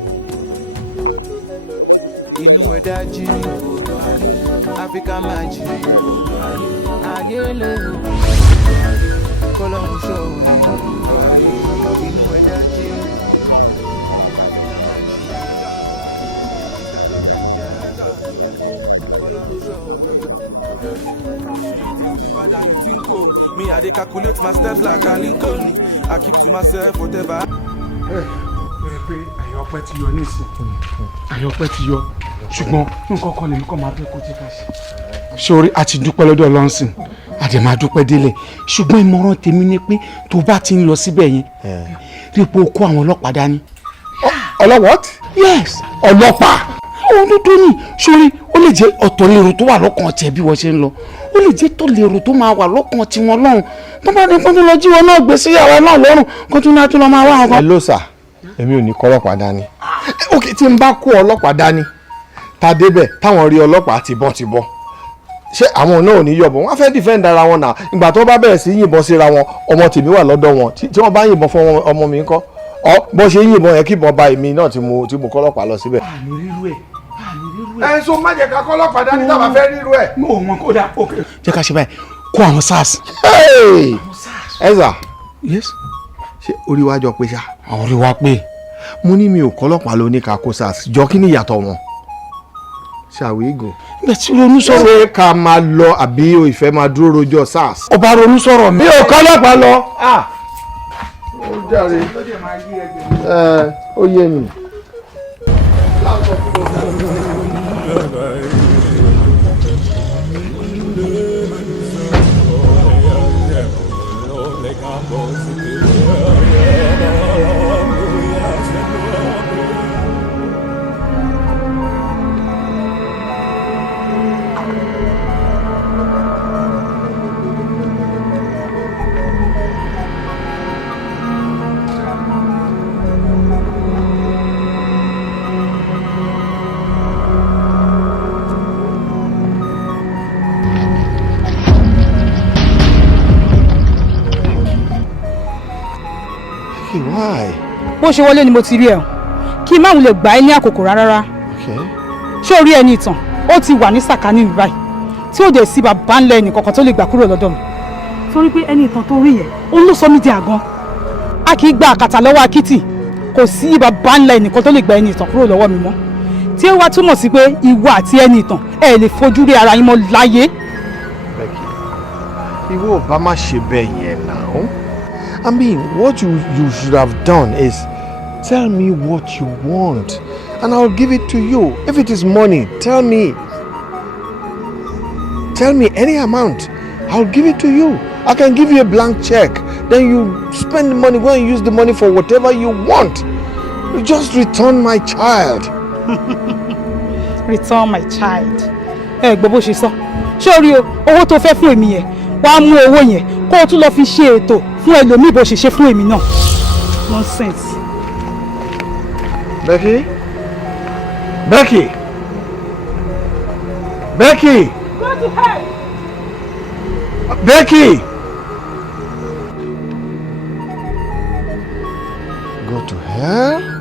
want him dead. Ọmọ ti kú ti pẹ́ náà o. Àwọn ìgbàgbé yẹn ó ti dead àlàyé ló ti dè wait for hold the evidence now àdúrà o. Ara balẹ̀ jàre ìbẹ̀rẹ̀ kó máa gbọ́n tí o. Ta ni Yamap ká tó jáde, ṣé a kò máa strike like Yamap? Àgbọ̀dọ̀ jà plan. Àkọ́kọ́ lọ bí àyà ọ̀rọ̀ kó máa rẹ̀ ọmọ òṣèlú yẹn. Àkọ́kọ́ alẹ́ fẹ́ gẹ̀. pé àyọpẹ́ ti yọ nísìn àyọpẹ́ ti yọ ṣùgbọ́n nǹkan kan lèmi kàn máa fẹ́ kó jẹ́ ká ṣe. sórí a ti dúpẹ́ lọ́dọ̀ lọ́nsìn a dẹ̀ máa dúpẹ́ délẹ̀ ṣùgbọ́n ìmọ̀ràn tèmi ni pé tó bá ti ń lọ síbẹ̀ yẹn rí i pé o kó àwọn ọlọ́pàá dání. ọlọ́wọ́t. yes ọlọ́pàá ohun tó tó ní sórí ó lè jẹ́ ọ̀tọ̀ lérò tó wà lọ́kàn tiẹ̀ bí wọ́n ṣe ń lọ ó lè jẹ́ tó lérò tó máa wà lọ́kàn tiwọn lọ́rùn tó bá dé kó tó lọ jí wọn náà gbé sí yàrá náà lọ́rùn kó tó náà tó lọ máa wá àwọn kan. ẹ ló sà èmi ò ní kọ́ ọlọ́pàá dání. ok tí n bá kó ọlọ́pàá dání tá a débẹ̀ táwọn rí ọlọ́pàá tìbọn ṣé àwọn náà ò ní yọ̀bọ̀n wọ́n á fẹ́ defend ara wọn náà ìgbà tó bá bẹ̀rẹ̀ sí yìnbọn síra wọn ọmọ tèmi wà lọ́dọ̀ wọn tí wọ́n bá yìnbọn fún ọmọ mi ńkọ́ bó ṣe yìnbọn yẹn kí ìbọn bá èmi náà tí mo kọ́ ọlọ́pàá lọ síbẹ̀. àmì rírú ẹ̀ ẹ so má jẹ́ ká kọ́ ọlọ́pàá dání tá a bá fẹ́ rírú ẹ̀. mo ò mọ kó dáa ok. jẹ́ ká ṣe báyìí kó àwọn SARS. ẹ̀sà yes. ṣé orí wa jọ pé ṣá. àwọn orí wa pé. mo ní mi ò kọ́ ọlọ́pàá lóní ká kó SARS jọ kí ni ìyàtọ̀ wọn. ṣàwé gò. bẹ́ẹ̀ tí ronú sọ̀rọ̀. ṣé ká máa lọ àbí o ìfẹ́ máa dúró rojọ́ SARS. ọba ronú sọ̀rọ̀ mi. mi ò kọ́ ọlọ́pàá lọ. ó jàre ó yé mi. bó ṣe wọlé ni mo ti rí ẹ kí n má wulẹ̀ gbà ẹ́ ní àkókò rárá ṣé o rí ẹni ìtàn ó ti wà ní sàkání mi báyìí tí ó dẹ̀ sí bàbá ńlẹ̀ ẹnì kankan tó lè gbà kúrò lọ́dọ̀ mi torí pé ẹni ìtàn tó rí yẹn òun ló sọ mí di àgàn a kì í gba àkàtà lọ́wọ́ akitì kò sí bàbá ńlẹ̀ ẹnìkan tó lè gba ẹni ìtàn kúrò lọ́wọ́ mi mọ́ tí ó wá túmọ̀ sí pé ìwọ àti ẹni ìtàn ẹ lè fojú rí ara yín mọ́ láyé. ìwọ ò bá má ṣe bẹ́ẹ̀ yẹn náà. I mean, what you should have done is tell me what you want and I'll give it to you. If it is money, tell me. Tell me any amount. I'll give it to you. I can give you a blank check. Then you spend the money, go and use the money for whatever you want. You just return my child. Return my child. Ẹ gbọ́ bó ṣe sọ. Ṣé o rí owó tó fẹ́ fún èmi yẹn? Wàá mú owó yẹn kó o tún lọ fi ṣe ètò fún ẹlòmíì bó ṣe ṣe fún èmi náà. Nonsense. Becky? Becky? Becky? Go to hell. Becky! Go to hell?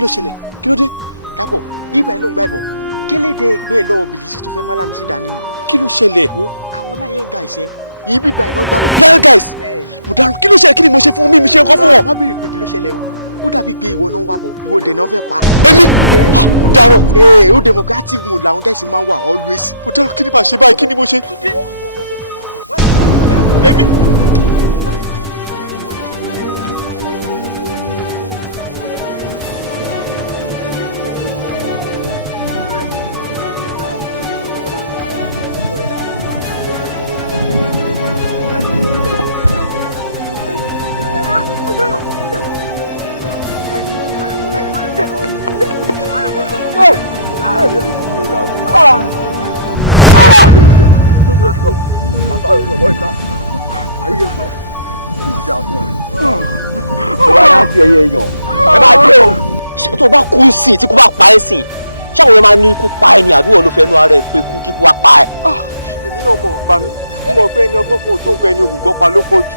kí ló ṣẹlẹ̀ kí ló dé Dàpọ̀ ibà ló ń gbà ìbọ̀ kéléde ẹgbẹ́ lọ́wọ́ bìlísì tó fẹ́ má lámì sí dání nù. kí ló ṣẹlẹ̀ àwọn lion guys ẹ ibi báyìí ló ń gbà lọ. lion guys mo dárò kí ló ṣẹlẹ̀ kí ni mo ṣe fún mi ṣe nǹkan fún wọn. má béèrè pé kí ló ṣẹlẹ̀ o ó dàbí pé ìwọ náà wà bọ̀ ìwọ dẹ̀ náà fẹ́ pa. èmi mo dárò ó dẹ̀ mọ̀ pé active mode làwọn guys máa ń wà always. mo dárò kí ni màá ṣe báyìí kí ni mo ṣe. èmi. yẹ sọ ìjà fún ẹ. tó bá yá sí ẹyẹ èèyàn ẹ bá dé o. ṣé tó bá kú sìn tí kò bá pa ẹ́ sìn ṣáwọn yẹn máa ní ikú pa ẹ́ ni àbí wọ́n ló fẹ́ nu ara ẹ̀ pé kú kíkú wá pa ẹ́. èmi náà mọ̀ bá mi mo mọ̀ pé ẹni ọgbọ́n kò tó nǹkan ẹni òmùgọ̀ pa ló pọ̀ jù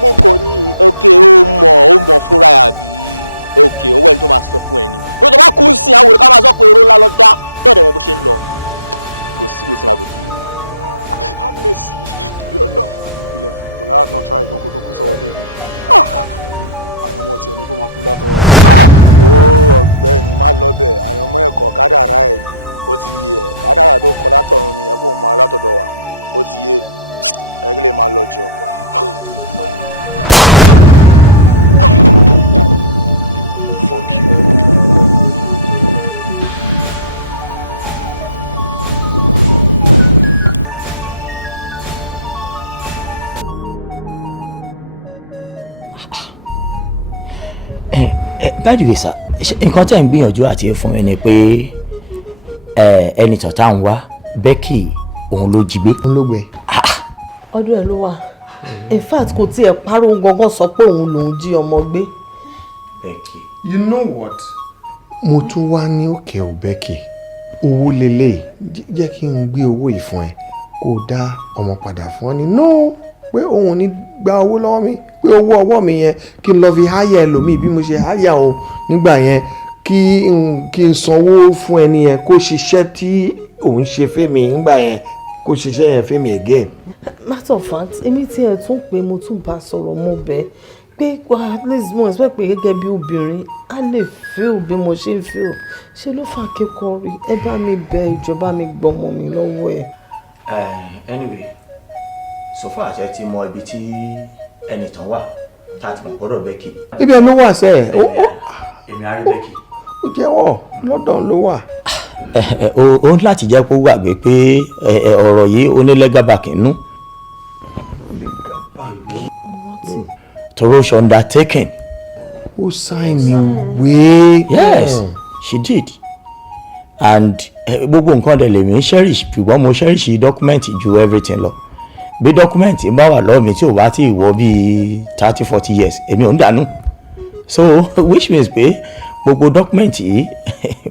mo gọ̀ ni. ok ó mọ̀ fúnra ẹ̀ àbí ok òun wẹ́ni tó máa sọ fún ẹ ni. bí tó bá kú sìn àwọn olùkọ́ máa sọ pé oró ńlá lọ dá tọ́ọ̀dẹ̀ wọn bó ṣe ń lọ. go see wetin I go do now. have mercy bí ọlọ. ilẹ̀ kò láti náà try gan kó tó kú sọ̀rọ̀ débi. àwọn ọmọ tiẹ̀ ní kó máa kú látọwọ́. ó ọ̀gbẹ́ni má lọ́bẹ̀ àwọn ọmọ ẹ̀kọ́ kádàrá ẹ̀ ni ó ti yé ẹ̀ kádàrá tó kọ látọ̀run nìyẹn kó máa látọ̀dọ̀ wa ó ti yé ẹ̀ kí lè máa lọ jọ. Fuck you. By the way sir, nǹkan tẹ́ ń gbìyànjú àti fún mi ni pé ẹni tọ̀tà ń wá Becky òun ló jí gbé. òun ló gbé. ọdún ẹ ló wà in fact kò tiẹ̀ parọ́ gangan sọ pé òun lòún jí ọmọ gbé. Becky. You know what? mo tún wá ní òkè ò Becky owó lélẹ̀ jẹ́ kí n gbé owó yìí fún ẹ kó o dá ọmọ padà fún ọ ni no pé òun ò ní gba owó lọ́wọ́ mi pé owó ọwọ́ mi yẹn kí n lọ fi háyà ẹlòmíì bí mo ṣe háyà o nígbà yẹn kí n sanwó fún ẹni yẹn kó ṣiṣẹ́ tí òun ṣe fẹ́mi nígbà yẹn kó ṣiṣẹ́ yẹn fẹ́mi again. matter of fact èmi tí ẹ tún pé mo tún bá sọ̀rọ̀ mo bẹ̀ pé at least mo expect pé gẹ́gẹ́ bí obìnrin á lè feel bí mo ṣe ń feel ṣe ló fà kékọ̀ọ́ rí ẹ bá mi bẹ̀ ìjọba mi gbọ́mọ mi lọ́wọ́ ẹ̀. Anyway so far àṣẹ ti mọ ibi tí ẹnì tán wà tá a ti mọ̀ gbọ́dọ̀ Becky. ibi ẹ ló wà sẹ́ ẹ̀. èmi á rí Becky. ó jẹ́wọ́ London ló wà. ó ń láti jẹ́ kó gbàgbé pé ọ̀rọ̀ yìí ó ní legal back nínú. toro ṣe undertaken. ó sign ìwé. Yes she did and gbogbo nǹkan dẹ̀ lèmi ń cherish ṣùgbọ́n mo cherish document ju everything lọ bí document bá wà lọ́wọ́ mi tí ò bá ti wọ bíi 30-40 years èmi ò ń dànù so which means pé gbogbo document yìí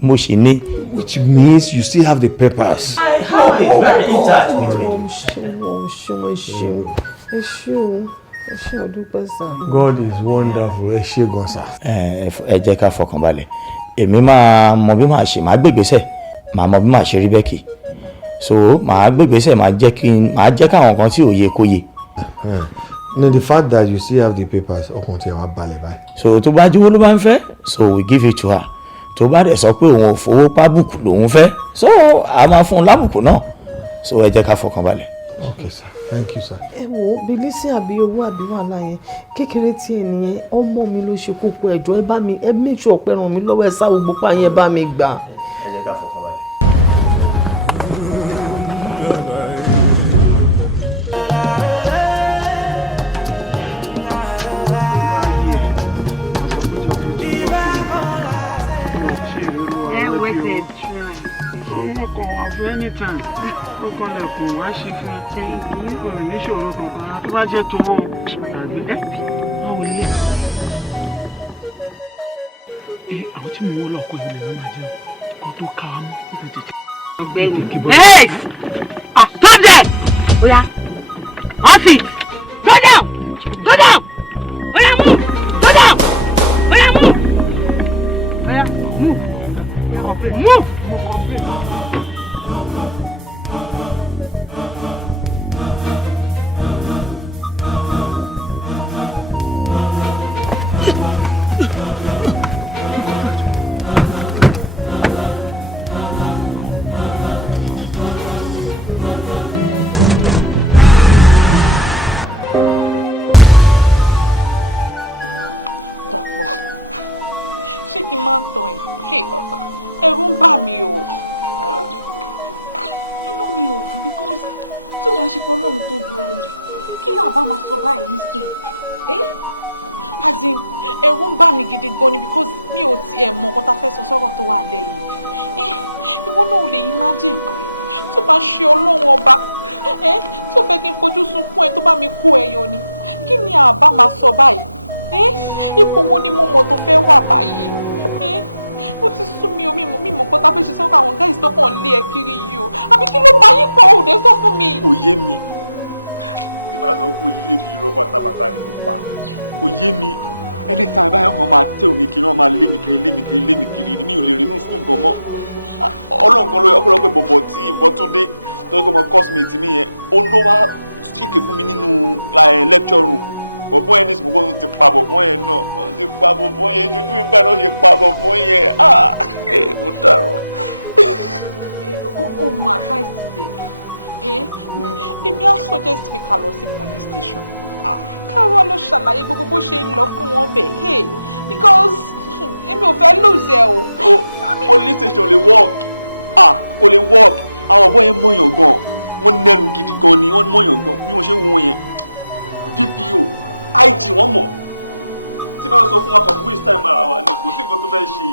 mo ṣì ní. which means you still have the papers. I have it very intact with me. ẹ ṣé o dúpẹ́ sá. God is wonderful ẹ ṣé gan sá. ẹ jẹ́ ká fọkàn balẹ̀ èmi máa mọ bí màá ṣe máa gbégbésẹ̀ máa mọ bí màá ṣe rí Becky so màá gbégbésẹ̀ máa jẹ́ káwọn kan tí ò yẹ kó yẹ. No, the fact that you still have the papers ọkàn tí ẹ wá balẹ̀ báyìí. so tó bá jówó ló bá ń fẹ́ so we give it to her tó bá dẹ̀ sọ pé òun ò fowó pábùkù lòun fẹ́ so a máa fún un lábùkù náà so ẹ jẹ́ ká fọkàn balẹ̀. Okay sir, thank you sir. ẹ wo bílísì àbí owó àbí wàhálà yẹn kékeré tí ẹ nìyẹn ọmọ mi ló ṣe kókó ẹjọ́ ẹ bá mi ẹ make sure pé ràn mí lọ́wọ́ ẹ sá gbogbo pa yẹn bá mi gbà. ẹ jẹ́ ká fọkàn balẹ̀. Anytime ó kọlẹ̀kùn wá ṣe fún kò níṣòro kankan tó bá jẹ́ tó wọ́n gbàgbé báwo ni àwọn tí mo wọ́ lọ́kọ̀ ilẹ̀ ló máa jẹun kó tó ká wá mọ́ nípa tètè. ọ̀gbẹ́ni stop there oya office go down oya move go down oya move move. ṣé kí n máa tàn ẹ́ ẹ̀rù ń bà mí o inú mi ò dùn because tí o bá ṣe pé Ọlọ́run tó yọ ọ́ ni kí là bá máa sọ báyìí nísìnyí as in ẹ̀rù ń bà mí gidi gan ni because mi ò tiẹ̀ mọ nǹkan tá a fẹ́ sọ sọ́rọ̀ tó wà lẹ́yìn ìwọ náà ò lè imagine pé tó bá ṣe Ọlọ́run ọba tó fẹ́ kí n fojú sunkún ẹ tó bá mi kó ẹyọ ni kí ni àbá máa sọ báyìí ipò wo ni mo mọ̀ tó fẹ́ wà báyìí ó ti sún mi o mímọ̀ kó tá fẹ́ ṣe sọ́kọ̀ àwọn guys tó kàn lé ẹ kiri yìí o àbí kí ló bá yín pọ̀ òde sọ fún mi. kò yé mi bí bá sọ kó yé mi irọ́ pátápátá ni mo pa kò yé mi anytime báyọ̀ kan máa tẹ̀ omi kiri wọ́n máa lé mi kiri ni mi ò lè rí inú school gan mọ́ ọlọ́nkan ló yẹ ọpọlọpẹ bọ̀bọ̀ tí Bọ́túndé tó yẹ kó mọ cosmate mi yẹn ó ló wá ṣèké fún mi nínú lecture room bọ̀bọ̀ yẹn ní ìsìnkú tó ti pa bọ̀bọ̀ yẹn náà ó ti pa bọ̀bọ̀ yẹn ojú mi bá náà ṣe pa bọ̀bọ̀ yẹn mo dárò. ó mọ advice tèmi èmi á suggest pé ká lọ sí police station káwa lọ ṣàlàyé gbogbo bó ṣe ń lọ fún wọn bẹ́ẹ̀ because èmi ò fẹ́ lose ẹ o. Police station lè work kò lè work àwọn ọ̀bọ yẹn mọ̀yàn gan wọ́n nẹ́rù gidi gan ni wọ́n mọ̀yàn gan bí wọ́n ṣe ń wọ́n yẹn DPO IG wọ́n mọ̀ tí máa sọ fún wa kan waste time ara wa ni kò sí nǹkan tó fẹ́ ṣe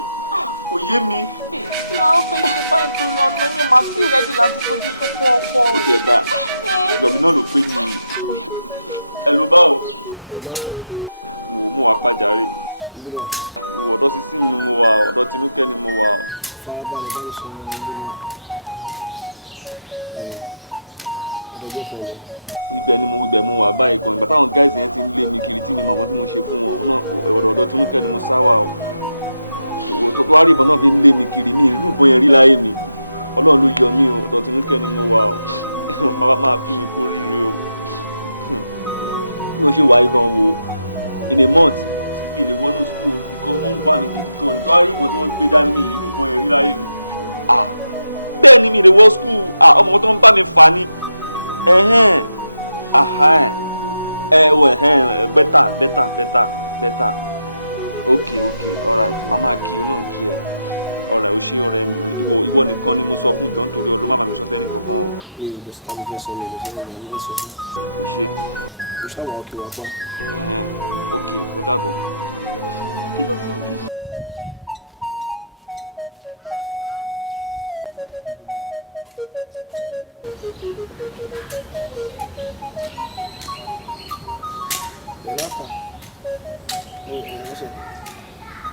kò yé mi. kí la ó fẹ́ ṣe báyìí torí ọ̀nà mi máa sí ready láti fojú sunkún ọkọ. ó tẹ̀ dá ìgbàmí náà ló pé mi ẹ ló bá o mo mú wa pàjáre ọ̀dọ̀ sísí ni mo wà ọ̀dọ̀ Tinúkẹ́ ni mo wà. ibẹ̀ mo wà báyìí gan ìgbà táwọn guys yẹn ti ń lé mi kiri tí mi mọ̀ nǹkan tí mo ṣe fún wọn náà ọ̀dọ̀ Tinúkẹ́ ni mo sá wà o tó wá rí ìbọn náà fi ń lé mi kiri mi irú ìbọn yẹn rí láyé mi Ọlọ́run ló yọ mí o ọ̀dọ̀ Tinúkẹ́ ni mo wà o máa fi mi kú rírẹ o bí mo ṣe wà yìí gan wo in a month ilé wọnú school because wọ́n ń wá mi gidi gan nítorí ìbọn tí wọ́n gbé dání mi irú ìbọn yẹn rí láyé mi bẹ́ẹ̀ ni mi lè wọ school ọmọ tó ń bá mi fà ní better okay alright mama kí o náà kí ẹ alright o ṣe ọ̀rẹ́ mi ìwọ nìkan ni mo sọ fún ìjọ nítorí ọdún má bàa mi sọ fẹ́ ní kankan o. o ṣe. Okay, ó dàbọ̀. kí ló sọ kí.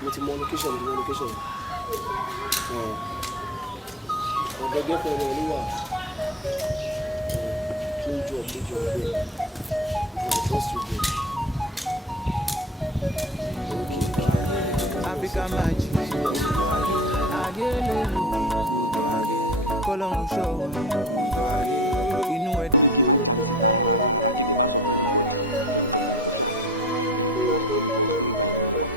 mo ti mọ location ọ̀dọ̀ gẹ́fẹ̀ rẹ̀ ló wà lójú ọ̀gbẹ́ trust you babe. African magic gbogbo ayé gbogbo ayé kọ́lọ́run ṣọ́ gbogbo ayé inú ẹ̀. ó ní kí n má jáde síta rárá kí n lè má sọ fún anybody fún nǹkan kan fẹ́ ṣáà kí n má sọ fún anybody bí ìgbà inú wa.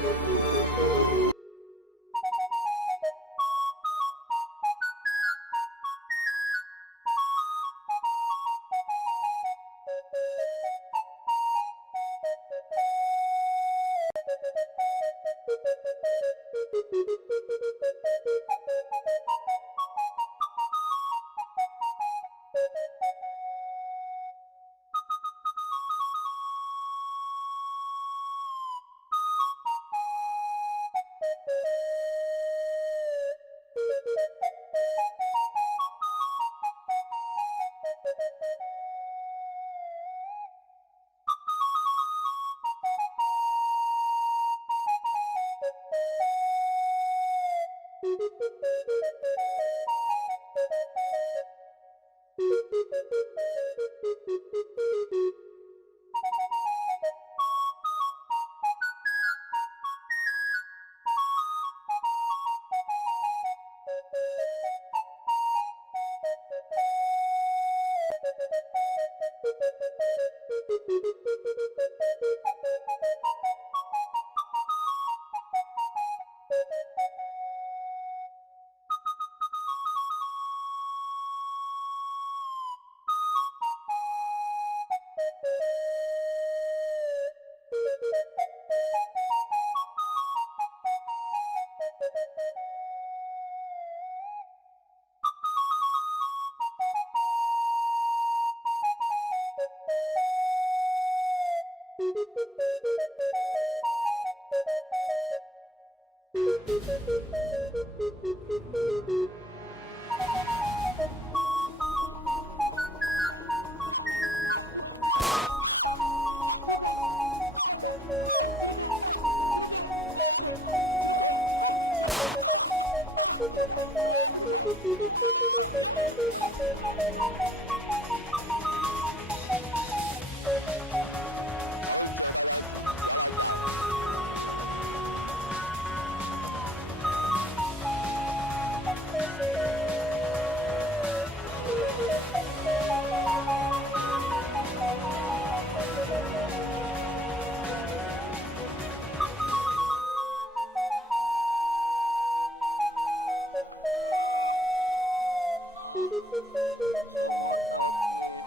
Someone help me.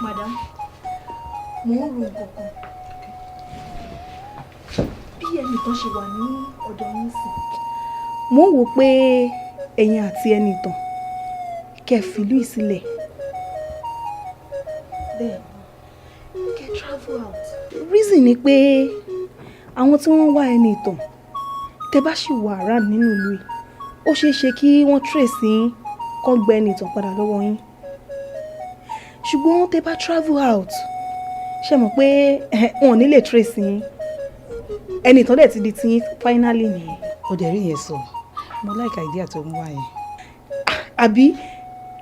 Madam, mo ń ro nǹkan kan. Bí ẹnìkan ṣe wà ní ọ̀dọ̀ yín sí. Mo ń wò pé ẹ̀yin àti ẹnìtàn kẹ́ fìlú ìsílẹ̀. Bẹ́ẹ̀ kẹ́ travel out. Reason ni pé àwọn tí wọ́n wá ẹnìtàn tẹ́ bá ṣì wà around nínú ìlú yìí, ó ṣeé ṣe kí wọ́n trace yín kó gbé ẹnìtàn padà lọ́wọ́ yín. Ṣùgbọ́n tẹ́ bá travel out, ṣe mọ̀ pé wọn ò ní lè trace yín. Ẹnìtàn dẹ̀ ti di ti yín finally nìyẹn. Ó dẹ̀ rí yẹn sọ, mo like idea tó ń wá yẹn. Àbí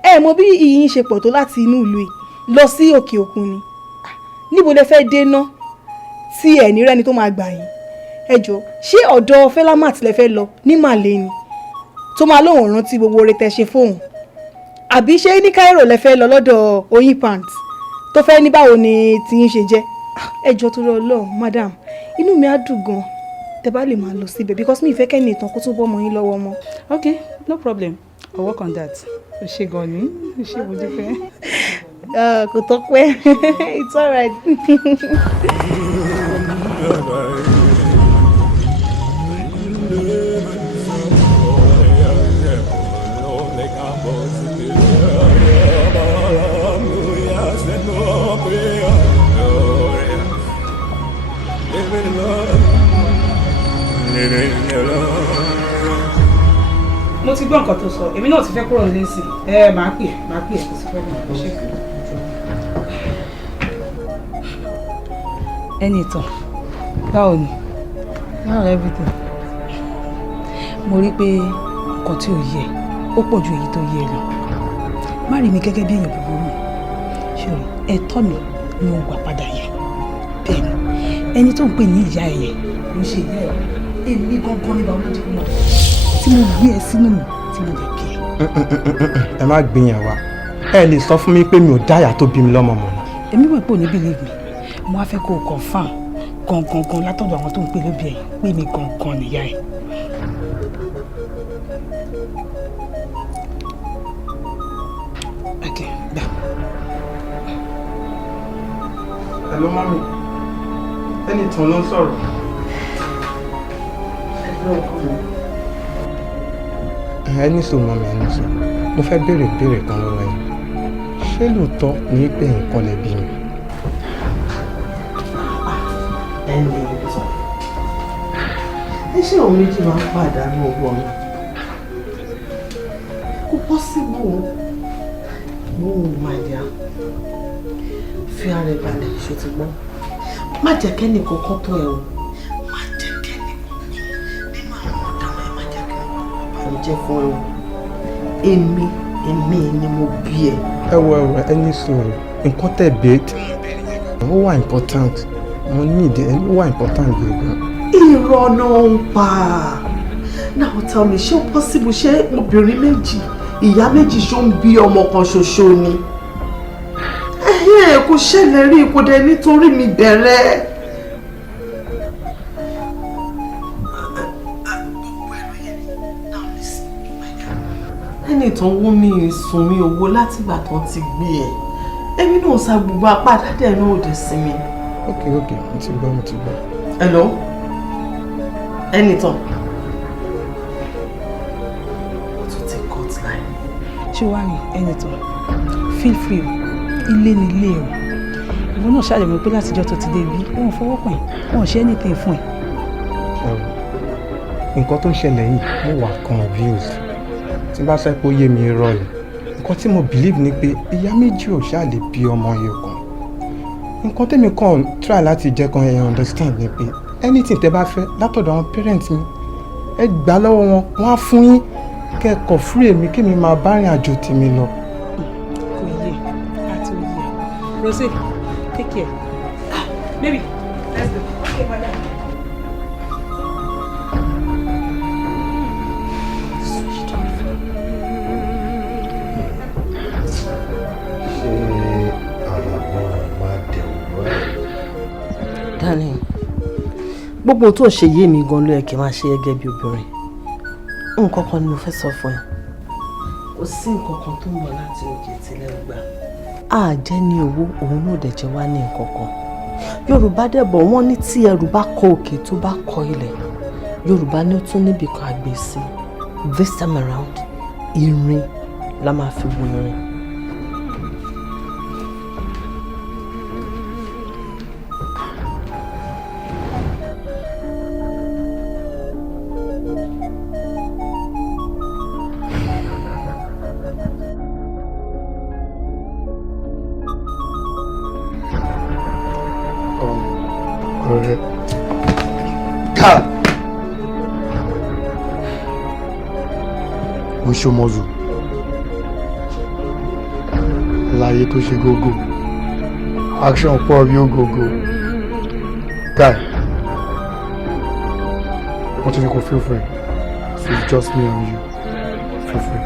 ẹ mọ̀ bí ìyín ṣe pọ̀ tó láti inú ìlú yìí lọ sí òkè òkun ni. Níbo lẹ fẹ́ dé ná tí ẹ̀ ní rẹ́ni tó máa gbà yín? Ẹ jọ̀ọ́, ṣé ọ̀dọ̀ Fẹ́lámàt lẹ fẹ́ lọ ní Màlẹ́ ni tó máa lóun rántí gbogbo oore tẹ́ ṣe fóun? Àbí ṣé ní Cairo lẹ fẹ́ lọ lọ́dọ̀ Oyin Pants tó fẹ́ ní báwo ni tiyín ṣe jẹ́? Ẹ jọ̀ọ́ torí Ọlọ́run madam, inú mi á dùn gan tẹ́ bá lè máa lọ síbẹ̀ because mi ìfẹ́ kẹ́ni ìtàn kó tún bọ́ ọmọ yín lọ́wọ́ mọ́. Okay, no problem. I'll work on that. O ṣe gan ni, o ṣe mo dúpẹ́. Kò tó pẹ́, it's alright. Mo ti gbọ́ nǹkan tó sọ, èmi náà ti fẹ́ kúrò nílé sí. Màá pè é, kò sí problem. Ṣé kò? Ẹnìtàn, báwo ni? Báwo everything? Mo rí pé nǹkan tí ò yẹ, ó pọ̀ ju èyí tó yẹ lọ. Má rí mi gẹ́gẹ́ bí èèyàn búburú. Ṣòro, ẹ̀tọ́ mi ni mo gbà padà yẹn. Bẹ́ẹ̀ni, ẹni tó ń pè ní ìyá ẹ̀yẹ ló ṣe ìyá ẹ̀. Èmi gangan ní bàbá ojú mi. Tí mo gbé ẹ sínú mi, tí mo lè kí ẹ. Ẹ má gbìyànjú wa. Ẹ lè sọ fún mi pé mi ò dáyà tó bí mi lọ́mọ mọ̀ náà. Èmi mọ̀ pé ò ní believe mi. Mo wá fẹ́ kó o confirm gangan látọ̀dọ̀ àwọn tó ń pè lóbi ẹ̀ pé mi gangan nìyá ẹ̀. Okay, gbà. Hello mami, Ẹnìtàn ló ń sọ̀rọ̀. Ẹni sọ mọ́ mi ẹni sọ, mo fẹ́ béèrè ìbéèrè kan lọ́wọ́ yín. Ṣé lóòótọ́ ní pé nǹkan lè bí mi? Ṣé òun méjì máa ń pàdánù ọgbọ́n mi? Kò pọ́sibú mo máa yá fi ara ẹ̀ balẹ̀ ṣòtúgbọ́n má jẹ́ kẹ́ni kankan tó ẹ̀ o má jẹ́ kẹ́ni kankan nínú àwọn ọ̀daràn ẹ̀ má jẹ́ kẹ́ni kankan jẹ́ fún ẹ o èmi ni mo bí ẹ. Ẹ wo ẹni sọ̀rọ̀ nǹkan tẹ̀ bẹ́ẹ̀ ó wà important mo ní ìdí ẹni ó wà important yìí gan. Irọ́ náà ń pa now tell me ṣé ó possible ṣé obìnrin méjì ìyá méjì ṣó ń bí ọmọ kan ṣoṣo ni kò ṣẹlẹ̀ rí kò dé nítorí mi bẹ̀rẹ̀. Gbogbo ẹ̀rọ yẹn now listen ẹni tó ń wó mi sùn mi owó látìgbà tó ti gbé ẹ̀ èmi náà sa gbogbo apá dáadé náà òde sí mi. ok mo ti gbọ́. hello ẹni tán. ṣé wàá rí ẹni tán feel free ilé ni ilé o ìwọ náà ṣàlẹ̀ pé látijọ́ tó ti dé ibi wọn fọwọ́ pẹ̀ wọn ò ṣe anything fún ẹ. nǹkan tó ń ṣẹlẹ̀ yìí mo wà confused tí bá sẹ́ pé ó yé mi irọ́ ni nǹkan tí mo believe ni pé ìyá méjì ò ṣáà lè bí ọmọ yìí kan nǹkan tẹ́mi kàn try láti jẹ́ kan ẹ understand ni pé anything tẹ́ bá fẹ́ látọ̀dọ̀ àwọn parents mi ẹ gbà lọ́wọ́ wọn wọ́n á fún yín kẹ́kọ̀ọ́ fún èmi kí mi máa bá rìn àjò tèmi lọ. kò yẹ àti òye Rose take care baby let's go. okay madam. darling gbogbo tó ń ṣe yé mi gan ló yẹ kí n máa ṣe gẹ́gẹ́ bí obìnrin nǹkan kan ni mo fẹ́ sọ fún ẹ kò sí nǹkan kan tó ń bọ̀ láti òkè tilẹ̀ gbà á jẹ́ ní owó òun náà dẹ̀ jẹ́ wá ní nǹkan kan Yorùbá dẹ̀ bọ̀ wọ́n ní tí ẹrù bá kọ òkè tó bá kọ ilẹ̀ Yorùbá ní ó tún níbi kan àgbè sí this time around irin la máa fi wo irin. Ṣọmọzù láyé tó ṣe gógó action pọ̀ bí ó gógó guy wọ́n ti ní kó feel free so it's just me and you feel free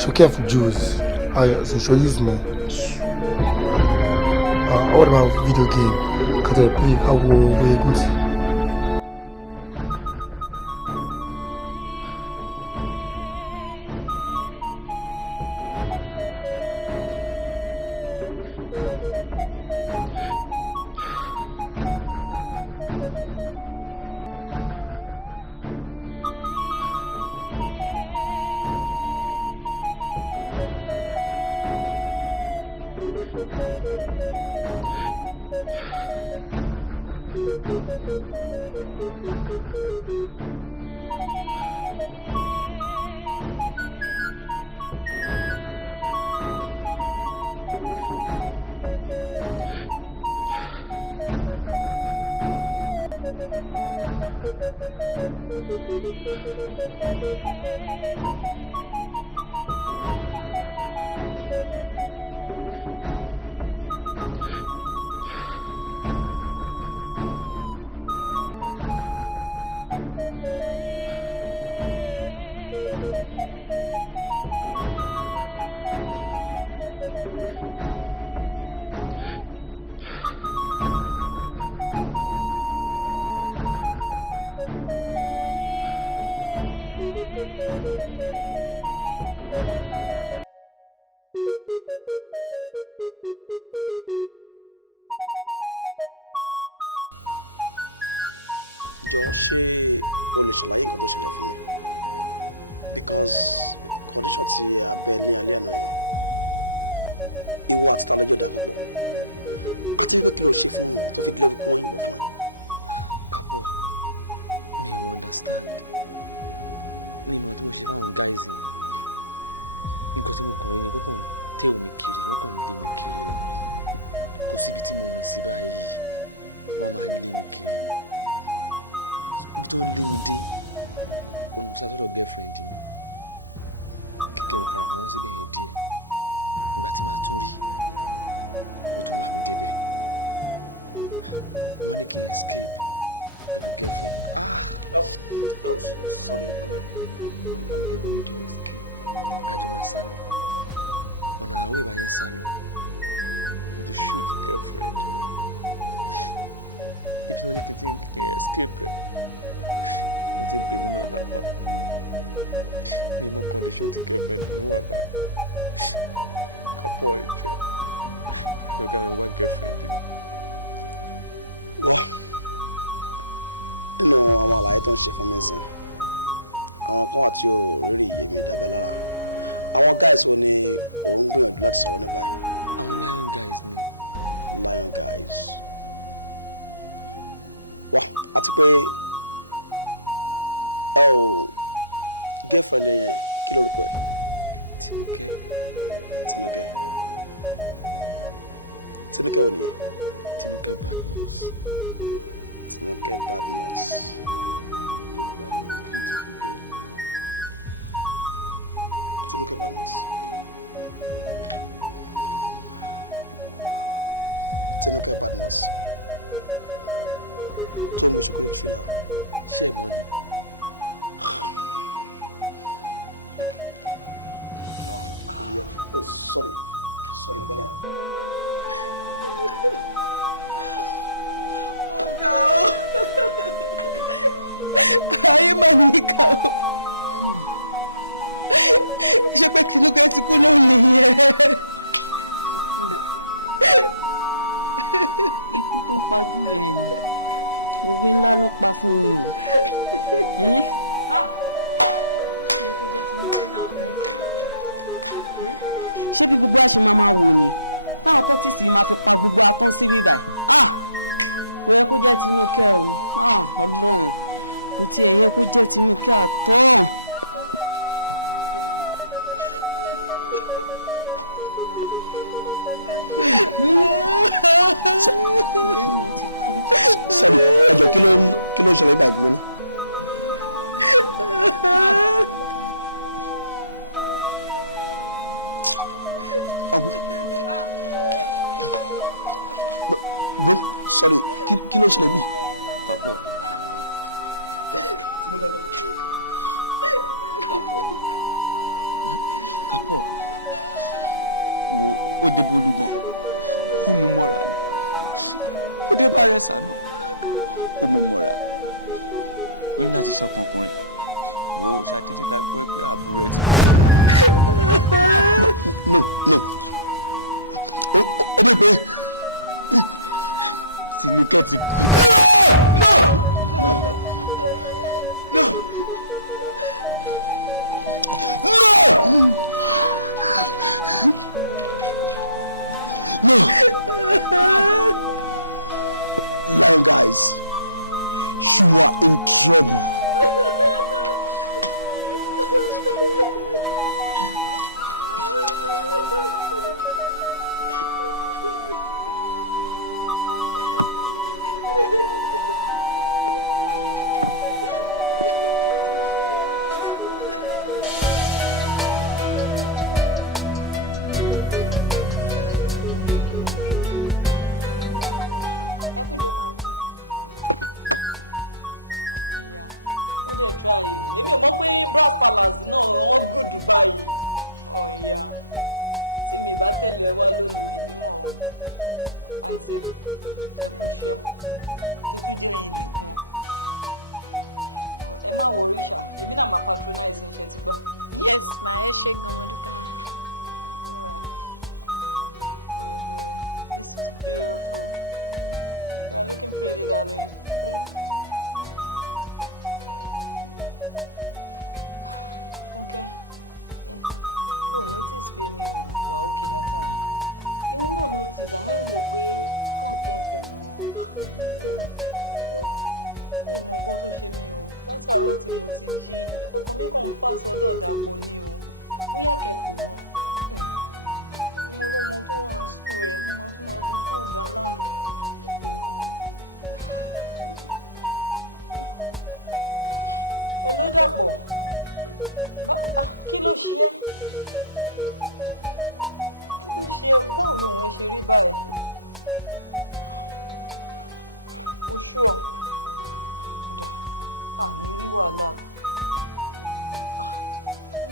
so careful Jews so show use me what about video game kàtà play káwọ owó egun sí. jọ ṣé o lè ṣàlàyé nǹkan tó ṣẹlẹ̀ fún mi because condition ti abẹ ní alẹ́ àná yẹn ìwọ àti ta lọ́jọ́ dà pọ̀ àti wípé kí ló ṣe fún un tó fi délé kí wọ́n yìnbọn fún ẹ. Kápọ̀ mi ò understand mi ìmọ̀ tí mo ṣe fáwọn guys yìí nǹkan tí mo kàn rí ni kókàn tẹ omi kiri wọ́n kàn lé mi kiri ni kò síbi tí mo rìn sí báyìí wọ́n máa lé mi kiri ni ibi tó ń lé mi dé olùsá sọ́dọ̀ girlfriend mi kíkẹ́ ìfarapamọ́ síbẹ̀ yẹn díẹ̀ ìgbà tí màá tún rí wọ́n tún wá mi débẹ̀ wọ́n ní kí n escape pẹ̀lú girlfriend. Sorry kájọ máa sá lọ ọ̀nà àwọn ìbàyẹn sá lọ wọ́n ti shoot girlfriend ibi tí wọ́n ní kí n escape ẹ̀ wọ́n ti pè mí náà lápá Mi mọ condition ti girlfriend mi wà bá. Kápọ̀ ìjọ. Ọ̀gá mi wá girlfriend mi. Wá. Nínú àwọn àlàyé tó ń ṣe fún mi sìn. Àwọn kan wà tí ò rírì yé mi dábẹ́ lára. Àwọn guys wo ni ò ń gbìyànjú láti sọ̀rọ̀ nípa ẹ̀? Àwọn lion guys ni. Lion guys. Wá, àti pé girlfriend yẹn kí lórúkọ ẹ̀? Tinúkẹ́. Tinúkẹ́. Tinúkẹ́ wo nìyẹn? Tinúkẹ́ Badmus. Tinúkẹ́ Badmus. Beautiful girl. Tinúkẹ́ Badmus. Tinúkẹ́ Badmus. Tó ń gbé chocolate fila. Ṣé ẹ mọ̀ ni? Oh, sorry, Bella. Ọ̀gá o, ayé mà níkà o. Ṣé pé Tinúkẹ́ ti kú náà nìyẹn? Ikú tó pajú ẹ̀ ni òwe ńlá ló pa fún mi o. Ṣé bí gbogbo àṣẹ máa wò ni táwọn tọ́tìsì máa fi pa gbogbo atán sí bíbà kò yẹ kó jẹ́ Tinúkẹ́ o. Ọlọ́run kò tiẹ̀ yẹ kó jẹ́ Tinúkẹ́ àtọ́. Sorry, ẹjọ kí ló ń ṣẹlẹ̀ nígbà ìgbóná? Bro, sorry, kí ló ń ṣẹlẹ̀ bí? Kápọ̀. Kápọ̀. Wo ó dé bolúgbọ̀n, ó mú mọ́ra ni. Ó dé bá rẹ̀ sànú, ó mú mọ́ra ni. Ó ní láti ṣọkàn ọkùnrin. Wo ṣàdédé la gbọ́ pé àbúrò ẹ̀ ti kú. No. Ó bí pé Tinúkẹ́ ti kú. No! Lion guys, you are in trouble. Èmi ò mọ̀ pé brass palace náà wọ́n gùdù báyìí. Ọ̀ya tí mi bá tẹ̀lé ẹ wá lónìí mi nímọ̀ o. Àǹtí ẹ kú iṣẹ́ tó tún jẹ́ yìí nìkan. Ẹ má wo oríṣà, èmi náà máa patronize iṣẹ́ ti gbọ́. Yes, ma ẹ ṣe gan mo dúpẹ́. This is beautiful. You are looking pretty, darling. Thank you. Funke, o notice pé mi ò wà òkè látàrí. Èmi náà notice àmọ́ ìwò pé content pẹ̀lú ìmọ̀ nǹkan tó ṣe mí o. Látàárọ̀ tí mo ti jí, ọkàn mi kàn ń fà sọ́dọ̀ Dàpọ̀ ni o. Bóyá kẹ̀kọ́ wọn. Mo lọ́mọ tó wà ní school ẹ̀ ní máa tún máa fi kọ́ ọ̀gá lánàá. Ẹ ló Dàpọ̀. Kí ló ṣe ẹ́? Kí ló ṣe ẹ́? Báwo lòun ẹ ṣe rí báyìí? O ṣúọ̀? Kódà, àní rí wàhálà.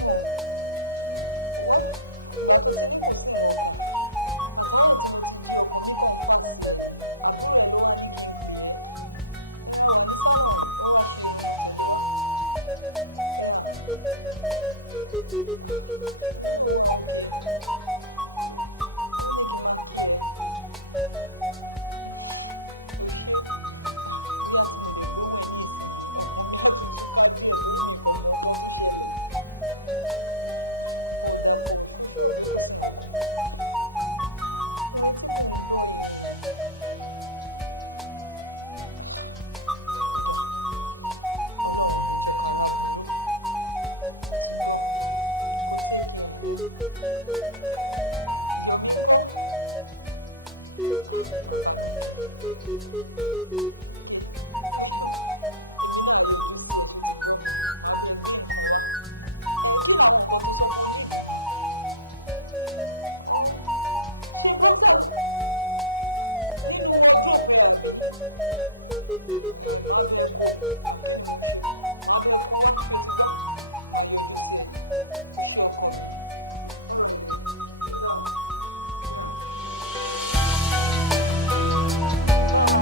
Mọ̀ wá, ìgbà tó ti ní kò sí nǹkan kan. Àtàárọ̀ tí mo ti jí ọkàn mi kàn ń fà sí ẹ ni. Àbúrò ẹ ló wá ní kí n pè ẹ́. Ẹ ra wà ní sálọ̀n, ó wá ṣe irun mo tẹ̀lé wá. Yeah. Nínú wa òkè. Ó ní kí n máa kí ẹ. Ó ṣe bóyá tí mo dé gbówó ẹ ní ìsinyìí ọkàn mi á tutù ká díẹ̀ torí mi kàn mọ nǹkan tó ṣẹlẹ̀. Bọ̀dà pọ̀ ṣoṣo pé kò sí nǹkan. Ohun tí mò ń gbọ́ yìí Ọlọ́run ní jẹ́ ká ráburú ti gbọ́ kó tẹ́kì ẹ̀yìn Yomi ńkọ́ bàbá mi ké èmi náà yọjú sí ẹ ṣó ti gbọ́ màá bẹ gbé nǹkan wá kí làwọn nǹkan tó sọ pé ó ní ìdùnnú ṣe bọ́ksà nínú wardrobe ẹ àbí máa bẹ kó àkí ni mo ń ṣe máa bẹ kó wá ṣé o ti gbọ́ máa yọjú sí ẹ o ṣe ọkọ mi. ọ̀rọ̀ ilẹ̀ dáhùn yà. báwa.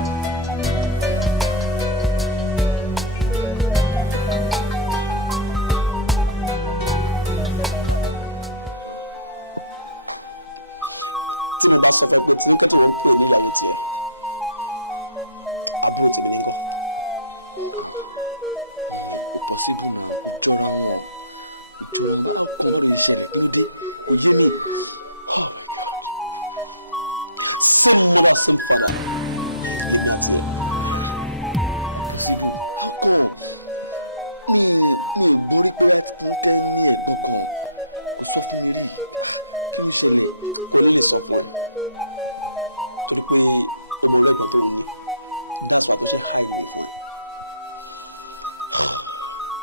tí mo bá sọ fún ẹ pé Tinúkẹ́ tí wọ́n ń pè ní ìyàwó tiẹ̀ àbúrò tèmi ní nǹkan. kò possible náà kò jọra wọn báwo kan bá lóye ṣẹlẹ̀ kí ló dé kò yé mi. Oh my God, same mother same father lèmi àti ẹ. Possible how come mi ò gbọ́ rí pé Tinúkẹ́ ní ẹ̀gbọ́n kan kò sọ fún mi rí kí ló ṣẹlẹ̀. kò lè sọ fún ẹ torí pé ọmọ ọlọ́ ìgbọ̀n tó ń ní that's why tó ṣe hide mi fún ẹ.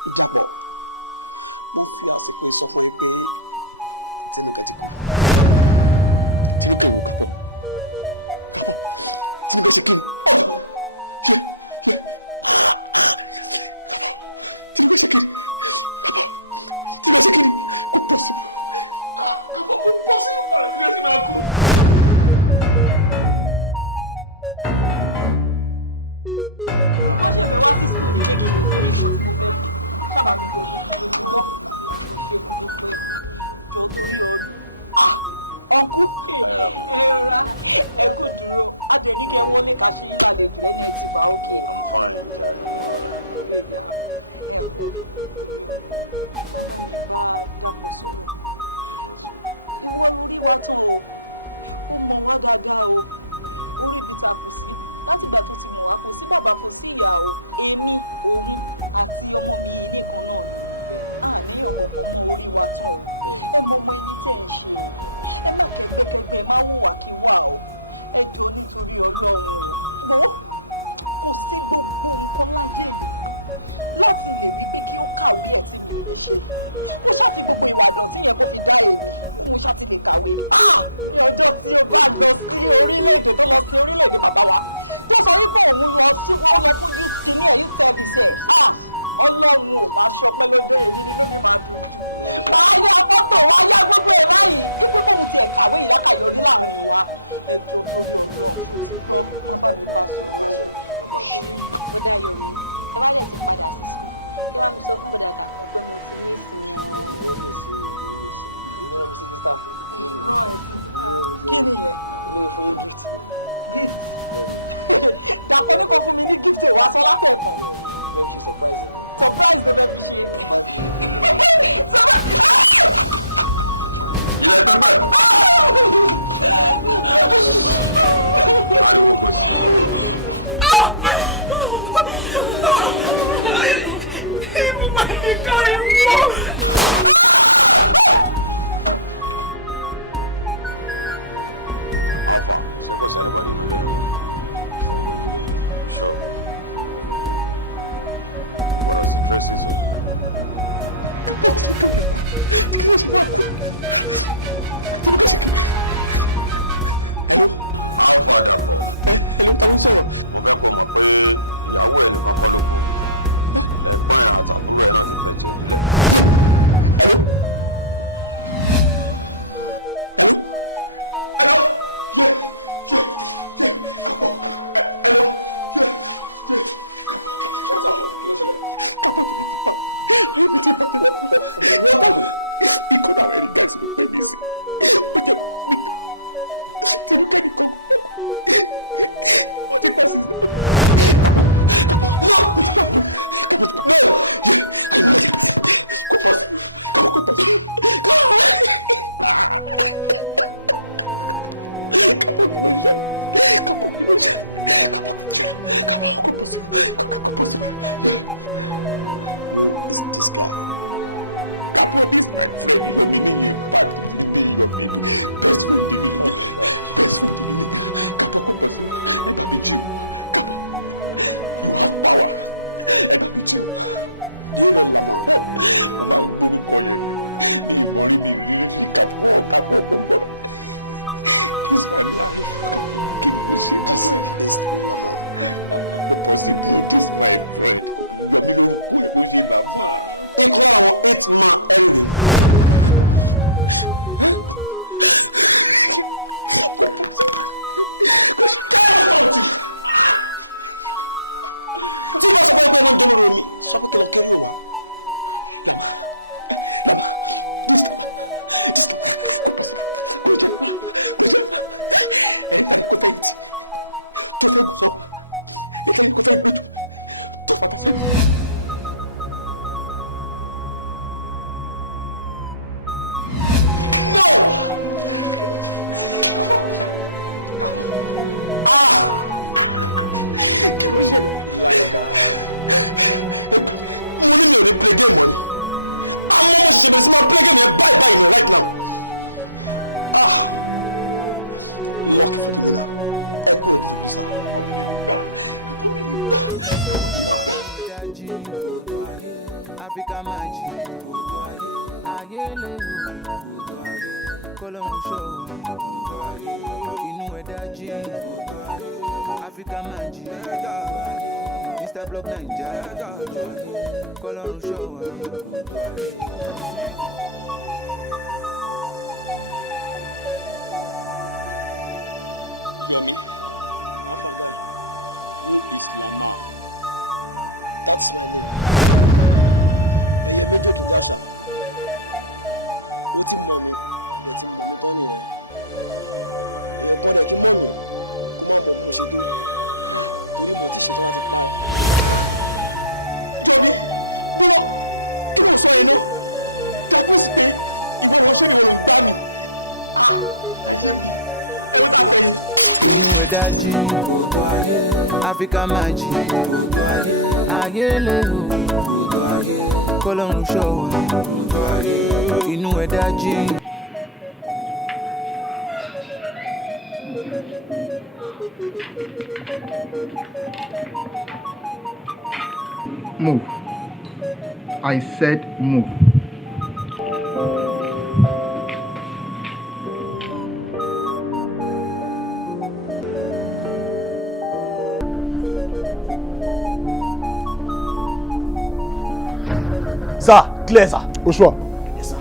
ìjàpọ̀ mo fi àsìkò sọ fún ẹ pé Tinúkẹ́ ti kú. Tinúkẹ́ ìwò kápọ̀ Tinúkẹ́ ṣe kí ni ṣe Tinúkẹ́ ṣe kí ni Tinúkẹ́ ṣe kí ni kò possible. Wọ́n ṣẹ̀fẹ̀ wá sí school ní kékeré ní ìkọ̀ tí mo fẹ́ fún sábà mi kò fún kan lójú gbọ́ mo ṣe kú tó pé jọ torí ọlù. ọ̀nkú ẹ̀rọra ẹ̀kú dúró adẹ̀níkẹ́ wọlé ká ṣe ìlàlejò ẹni ẹ ti bá òkè. I'm fine jàre mo rẹ. gbèjà ẹ̀kú torí ọlù bàbá mi bá dàpọ̀ sọ̀rọ̀ ìwọ lórí wa tán o ó mọ wá dáadáa o orí ibi tá a kù sí látìgbà tó ti mọ̀ wá kò sí bàbá kò sí ìyá o èmi òun àti ọmọ mi yìí nìkan náà ni àníyàn kankan mọ orí wa tán o ẹ mọ ọmọ ẹni tẹ́ ẹ ń ṣe o ẹ má kẹ́gbẹ́kẹ́gbẹ́ ẹ má wùwà kí wà o ẹ jọ nítorí Ọlọ́run o wò kò sí gbogbo nǹkan láyé yìí láti lè wí pé kí ó kàwé ẹ̀ tí mi ò ní ṣe ó ṣàfi gbogbo ìwà ìdọ̀tí yẹn kó fi dá èmi kóun ṣàti lè kàwé ní ọjọ́ tí ó bá lọ sí orílẹ̀-èdè tó lọ sí orílẹ̀-èdè bàbá wa tó sọ wípé òun lọ fún youth kìíní ẹ̀ youth service ẹ̀ Ọlọ́run ò máa ṣọpẹ́ lọ́jọ́ yẹn nínú mi máa dùn jù máa yá fọ́tò wá yá gbogbo ẹ̀ báyìí ipò kóun tiẹ̀ kàwé yìí lákàyọrí láàrin wa ẹjọ́ torí Ọlọ́run ṣó ti gbọ́ má bá mi bá sọ̀rọ̀ bọ́dà Yomi ẹ bá dẹ̀ ti padà sí school kí wàá mi sọ fún bọ́dà Dàpọ̀ pé mo ti ní ìsinmi rán ẹ sí kí nìyẹn. inú fún yín gift. gift Dàpọ̀ ní kò fún mi ní gift ìwà sọ látẹ̀kàn. lẹ́bi ṣe surprise mi. surprise ló fẹ́ fi ṣe. ilẹ̀ pẹ́pẹ́. ariwo kò sí. Alpha, ṣé kò sí anybody nínú ilé yẹn? Sure. Gbọ́dọ̀ sí traces o. Kápẹ́ tí ó lè kú, kí ló ṣe máa kú? Tí mo kẹ́ ṣe kí? Hello? Alpha Dàpọ̀. Hello, ta ló ń sọ̀rọ̀? Mo fẹ́ kó mọ̀ pé ìyàwó ẹ̀ nìkan kọ́ ló kú. Ẹ̀gbọ́n ẹ̀ àtàbúrò ẹ̀ náà ti fẹ́ jẹ ìbílẹ̀. Hello? Hello? Hello? Yé! Kápọ̀! Hello? Yé! Kápọ̀! Kí ló ṣẹlẹ̀? Kápọ̀ tèmi ti pa. Èmi ti pa. What are you? Ikọ̀ náà ẹni guys ló pè mí sí. Ó jẹ́ mi. Tinúkẹ́ nìkan kò. Ó ti pa sísè. No! No! Kò pọ̀ sí. Kamo kò pọ̀ sí. Kamo kò ló ń ṣe. Kamo kò ló ń ṣe. Kamo kò ṣe. Kamo kò pọ̀ sí. Kò pọ̀ sí. Who is this guy? Kamo, this my friend. Yomi ni yẹn bad ni Yomi. Best friend mi ni. Best friend mi ni. Kamo kò pọ̀ sí. Ẹ bá mi jí o. Kamo, you have power. Ẹ bá mi jí o. Do you know Lama? Mo máa ń gbórúkọ yẹn ni. Ní ìmọ̀rí mi rírí Kamo kò gbọ́dọ̀. This is my life. Kí ni mo ṣe? This is Lama. Kò possible. This is my friend. Yomi lórúkọ ẹ̀ kó ṣe Lama. Ikọ̀ àwọn 8 man ẹ̀rìn. Tí bá sọ pé ẹgbẹ́ wọn jọmọ́ romi, sọ pé kí lọ kéré òwà. Lama, this Lama, kò possible, kò jẹ́ Lama. Ẹni tàbí kò fẹ́yìntì, tó fẹ́ gùn sọ́wọ́, ẹni tàbí kò fẹ́yìntì lójú, tó fàtà sẹ́yìn. Kí ló ṣe? Lion guy. Mo ní mi ò ní play game money. Àmọ́ mo ṣẹ̀ṣẹ̀ bẹ̀rẹ̀ sí máa play game yẹn báyìí ni right now. Lucky for the winner. Ẹ kúrò ní producer. Africa Magic, Mr. Block Ninja, Color Show, Yomi, Mafaga, who is Lama? That's my name. Ẹyẹ méjì kì í jáṣà. Ó ti mọ̀ mí, bẹ́ẹ̀ ti mọ̀ mí tán nìyẹn. Èèyàn kan dẹ̀ kí mọ̀ mí. Kó má mọ̀ bí mo ṣe tó torí mo ti ṣetán láti pa ẹ́. Yomi, bọ́lá kí ló ń sọ yẹn náà? Dàbí sí pé ìwọ ló ń ṣe mi, ìwọ ló ń gbá mi. Ayé mi, ẹ̀rọ tá a fẹ́ yìí. Africa Magic, kòtò ayé, ayé lè o, kòtò ayé, kọ́lọ́run ṣọ́ wa, kòtò ayé, inú ẹ̀dá jí. Move. I said move. Sir, clear, sir. Oṣuà. Yes, sir.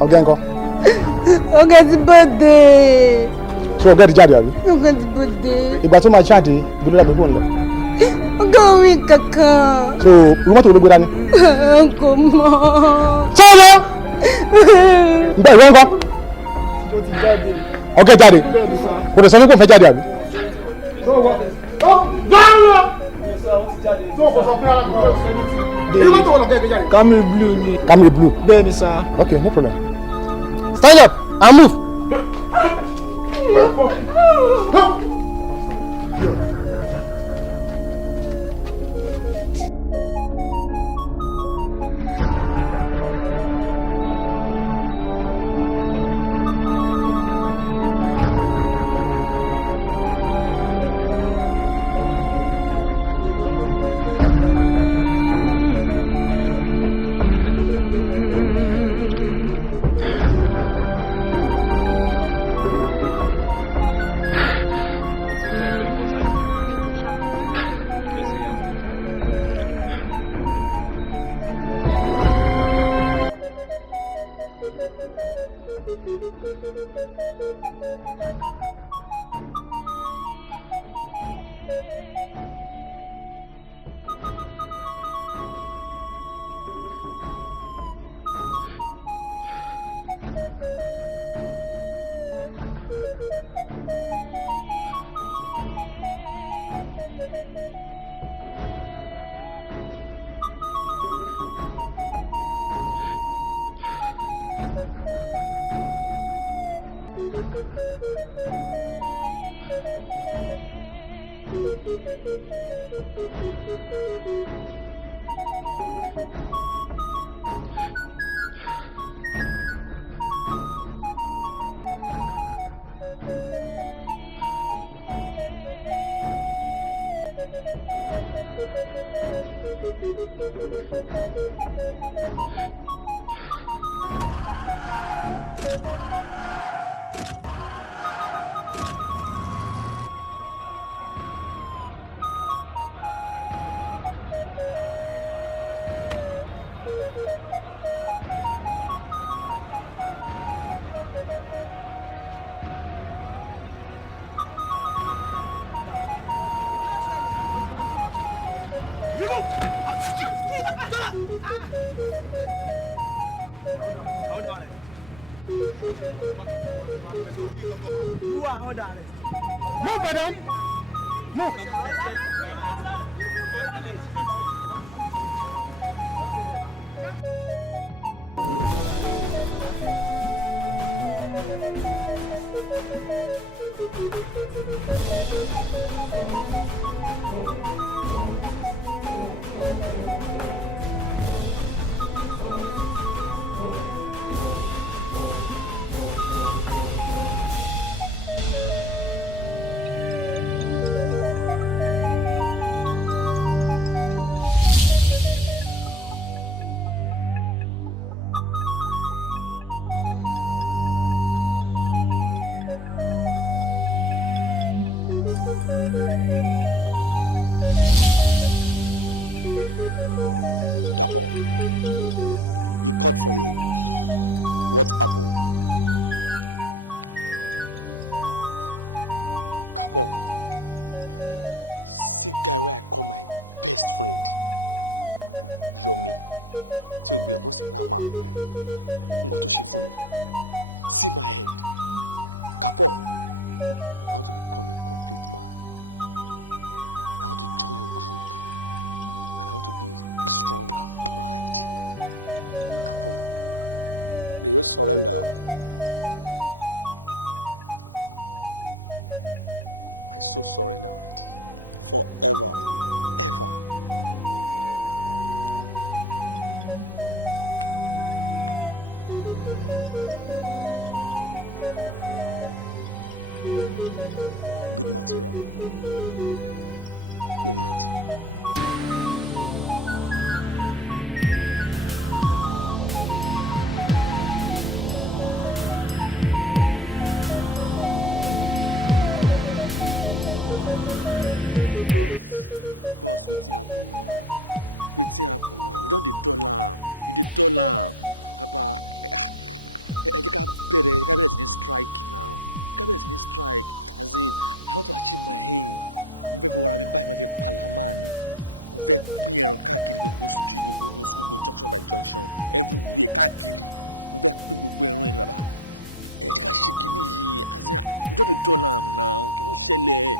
Ọ̀gá ńkọ́? Ọ̀gá ti birthday. Ṣé ọ̀gá ti jáde àbí? Ọ̀gá ti birthday. Ìgbà tó máa jáde, gbọ́dọ̀ dàgbé fóònù lọ. Ọ̀gá orí kankan. So, irú mọ́tò ló gbé dání? N kò mọ̀. Sọ́ọ̀lọ́! Ǹgbà ìwé ńkọ́? Ọ̀gá jáde. Kò dẹ̀ sọ ní kò fẹ́ jáde àbí? Camry blue ni. Camry blue. Bẹ́ẹ̀ni sá. Okay, no problem. Stand up and move. You are under arrest. Move, madam. Move. Dabo, you called for me. What happened? Kabo, see guy where I call my best friend, Yomi. Tí o gbé ọmọ sí náà máa, nǹkan tó ṣe fún mi. See my head, Kabo. I want to become a complete man. I want to join your group. And I want to be a strong mind. Kabo. Do you surrender? I so surrender already. Forever. Ever. Good material. Movement. Boss, wetin happen now? Wetin happen now? You don dey dull am. You dey dull am. Aba, ẹ jẹ́ ká bẹ̀rẹ̀ sí ní strike now. Ká bẹ̀rẹ̀ sí ní strike. As in, I want to achieve my aim. Mo fẹ́ fi wọ́ra mi báyìí, mo fẹ́ palama ni. Mo fẹ́ pín ẹran káàkiri gbogbo street, gbogbo no school, gbogbo junction by junction, everywhere káàkiri. Mo fẹ́ pín gbogbo ẹran yẹn ni bàbá. Ẹ jẹ́ ká ṣe kíní yìí. As in, we don dey dull am now. Kí ló ṣẹlẹ̀?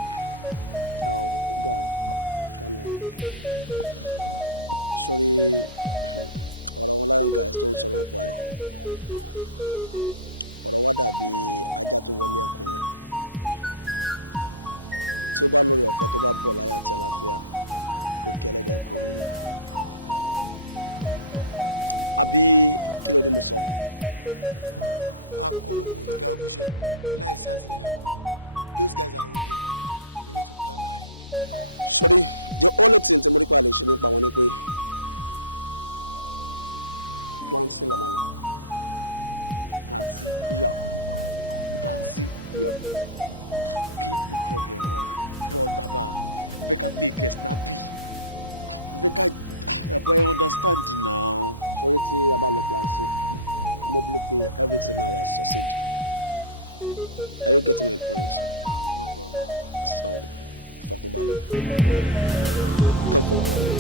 Now, guy, calm down. Sorry, ọ̀rọ̀ wọn Lion guys tó ń sọ̀rọ̀ nípa ẹ̀. Ọ̀rọ̀ wa dàbí ajá tó wọlé ẹkùn ni. Tí ó bá lórí ọ̀fẹ́ tó bá bọ̀ láyé àti àlàáfíà, kó kí ẹlẹ́dẹ̀ kó rí ni. Àbí kí ló ní mo sọ? Akọ̀wé kò lè dá ogun ṣe láìsí àtìlẹyìn akọni. Those guys are rugged. We need to plan ahead. Sorry, the only thing tí mo rí pa lè ṣe nípa wọn ni pé plan C la máa lò. Plan C? Yeah. Plan C? Yeah. Okay, no problem now. But Baba, we can make it snappy. We can, but I understand now. Sorry tí a bá lọ plan C. Mo believe pé everything now has succeed. Are you getting my point? No problem. So, fọkànbalẹ̀ kàn fọkànbalẹ̀.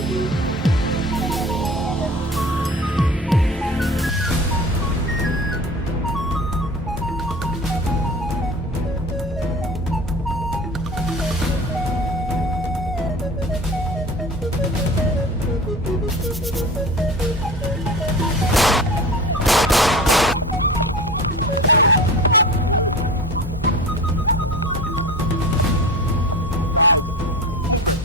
Guys, movement.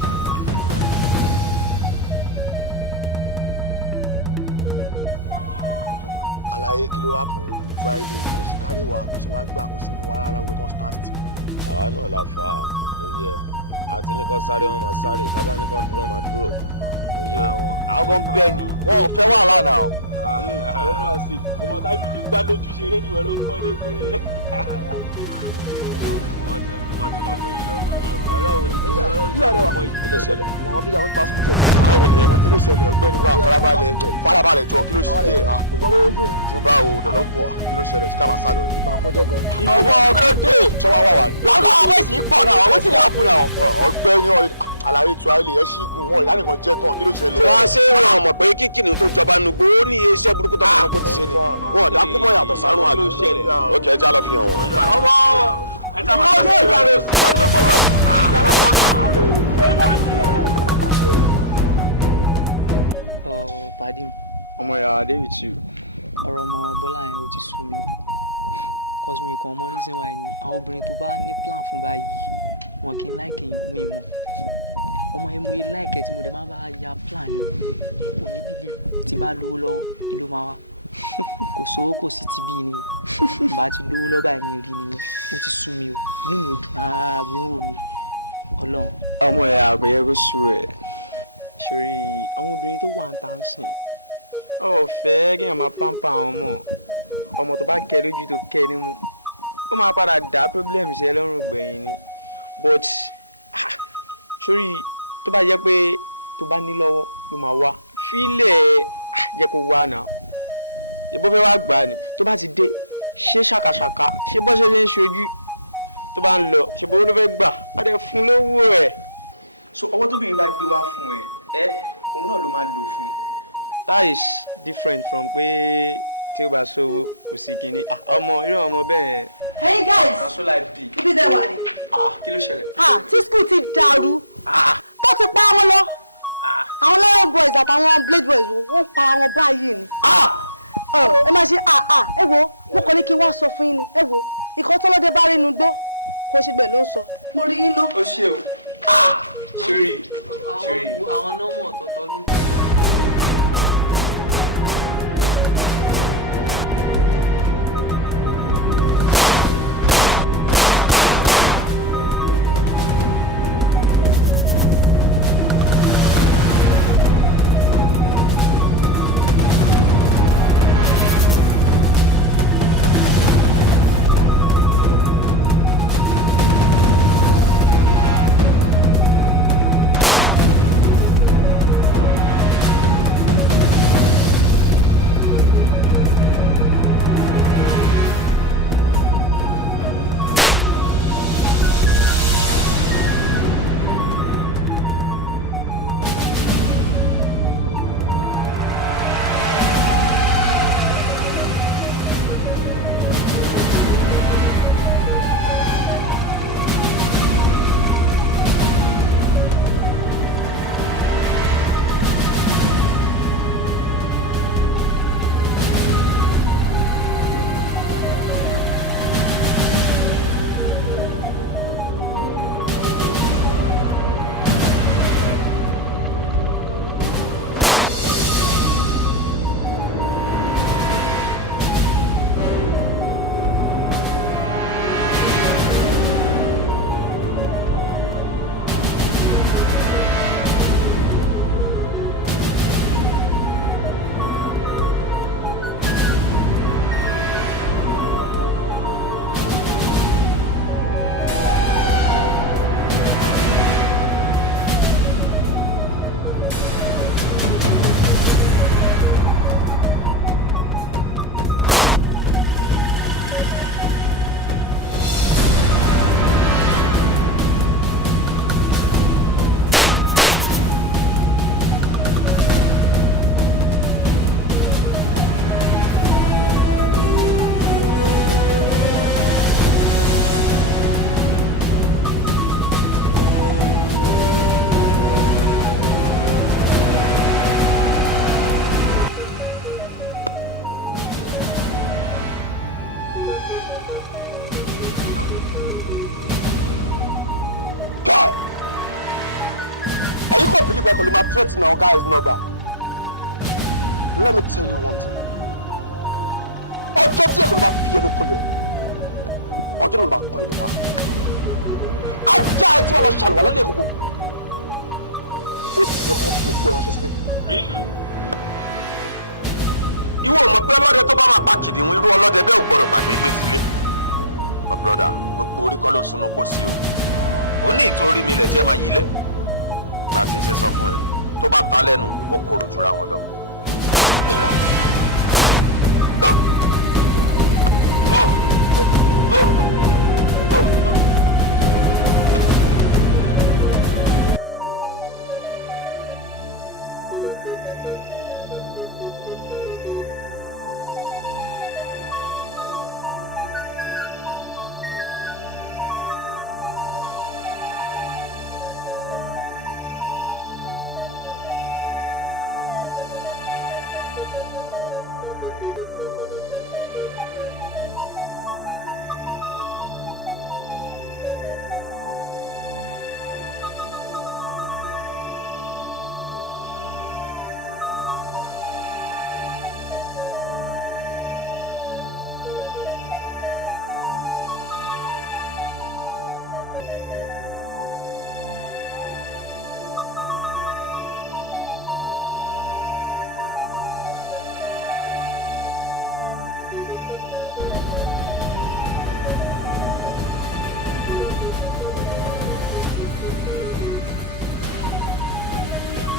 Àlàyé kí ló wá fún Friday kò sí kárí wa kò sí wá gbà kò sí mú wa rárá wẹ kàn stand still. Àwa náà la fà á lóye àti nìkan sáré wọn máa sáré tábà nìkan dúró máa dúró. Àwọn kan bẹ́ẹ̀ ni wọ́n fẹ́ wà lánàá o. Ọmọ tábì ní gbá lójú ṣeré ni wọ́n ló ń pọ́nlé pé. Kí ló ṣẹlẹ̀? Wọ́n bí àwọn passport ẹ̀ káwọn ni kí ló ṣẹlẹ̀ ọ̀gbẹ́ni wa farabalẹ̀ jọ kí ló ṣe yẹ jùbá o dọ̀lọ́ bọ̀ kí ló ṣẹlẹ̀ síkà máa sá lọ ní. Ọmọ kí ló dé? Ṣọwọ́ wà wà ní. Lára àwọn èsì pọ̀ náà, wọ́n sì ní àpò náà. Ọ̀gbẹ́ni àlàyé tu àìlè ẹ ṣígun wọn ìdánìkan jẹ tán kí ló ṣẹlẹ̀. wọ́n á ṣe é ràn mọ̀ pé kíkìnì tó jọba nùgbò ó ní iṣẹ́ burúkú tó máa ń kó ti ṣe ni wọn ò dákú mọ́ yàtọ̀ sárún àgbẹ̀. ó kẹ́ ẹ já lọ fi hàn wọ́n. Ọmọ pàdé mi. ọmọ ìyá David too. ọ̀rọ̀ ọmọ Bọ́lá yẹn ó ti sú mi o cause mi kan mọ reason why ni àwọn obìnrin tó bá ní plan fún báyìí wọn kì í láìkè yàn mí mọ́ ọmọ yẹn mo yẹ láìkẹ́ tí mo dẹ̀ máa bá ya plan yẹn kò ní bílíọ̀ tí bá lówó lọ́wọ́ ìlú máa wá kò sówó kò sí ti bí ni o bá ti lówó lọ́wọ́ báyìí mi rí ni ó ti sú mi o inú mi ò dùn rárá bí ó wò mí Ọlọ́run. ọmọ ẹ̀ àgbẹ̀yẹ kó sú ẹ̀ sórí àwọn obìnrin tó wà ń tà ń sìn ọ̀fẹ́ kí èèyàn máa pampa àwọn ọmọ tó bá kẹ́ lójú tó kẹ́ nímú ó máa padà dá problem sí ẹ lọ́rùn gbẹ̀yìn ni but sórí tó bá jẹ́ pé tó bá ní lọ́wọ́ ló máa wá fílẹ̀ jẹ́ kó wá náà ìbò fẹ́ wá gbà ni tó bá ti dé ṣé ṣàkàṣàkà ṣé bọ́ ṣe lè ń ṣojú tó bá ń lọ ṣe bó ló fẹ́ gbà á dẹ̀ fún lówó ẹ̀. so ọwọ́ tóbìnrin bá gbé wá fún ẹ òun náà ló máa lò fún. that is different from pé tí o bá sówó kò sí kinní ọmọ irú ọmọ bẹ́ẹ̀. hey guys ibi dẹ wà ní. kí ló ṣẹlẹ̀. tí school ti dàrú tó ti pa wọn lọ àwọn lion boys àtàwọn blade boys wọ́n para wọn báyìí ni. ẹ máa ṣe ẹ wo mo kàn ní kí n wá sọ fún yín ni ẹ wo ikọ̀ tọ́lọ́dẹ bá rí inú gbó kó ṣe gbẹ̀ ló ń sọ. mo rí yín ná. ó ṣe o ṣeré. àwọn nọ́mọ̀ ọ̀tọ̀ọ̀tọ̀ ló. kò believe pé kò lè máa threaten àwọn guys náà gbà. Let me tell you one thing. Ọjọ́ tí ẹ̀kọ́ ló bá fi ẹnu kọlẹ̀ ọjọ́ ló bá kọ́ ilé pa. Ajá ẹ tí wọ́n lọ ṣàlùwà lálẹ́ ìkókò. Ó ti yẹ kó fi òkú ẹ̀ ránṣẹ́ sílé. Ìwọ ò mọ̀ pé ọlọ́dẹ tó bá máa pa kìdìún irú ọlọ́dẹ bẹ́ẹ̀ ò gbọ́dọ̀ gbàgbé gbé sílé. My brother, gbogbo orí kọ́ ló sunú kó sí o. Ó ní ìtorí mi lẹ̀ jẹ́ máa yílẹ̀. Bá a ti ń ṣe sọ fún ẹ, tó bá ta lẹ́nu, ó korò jura wọn lọ.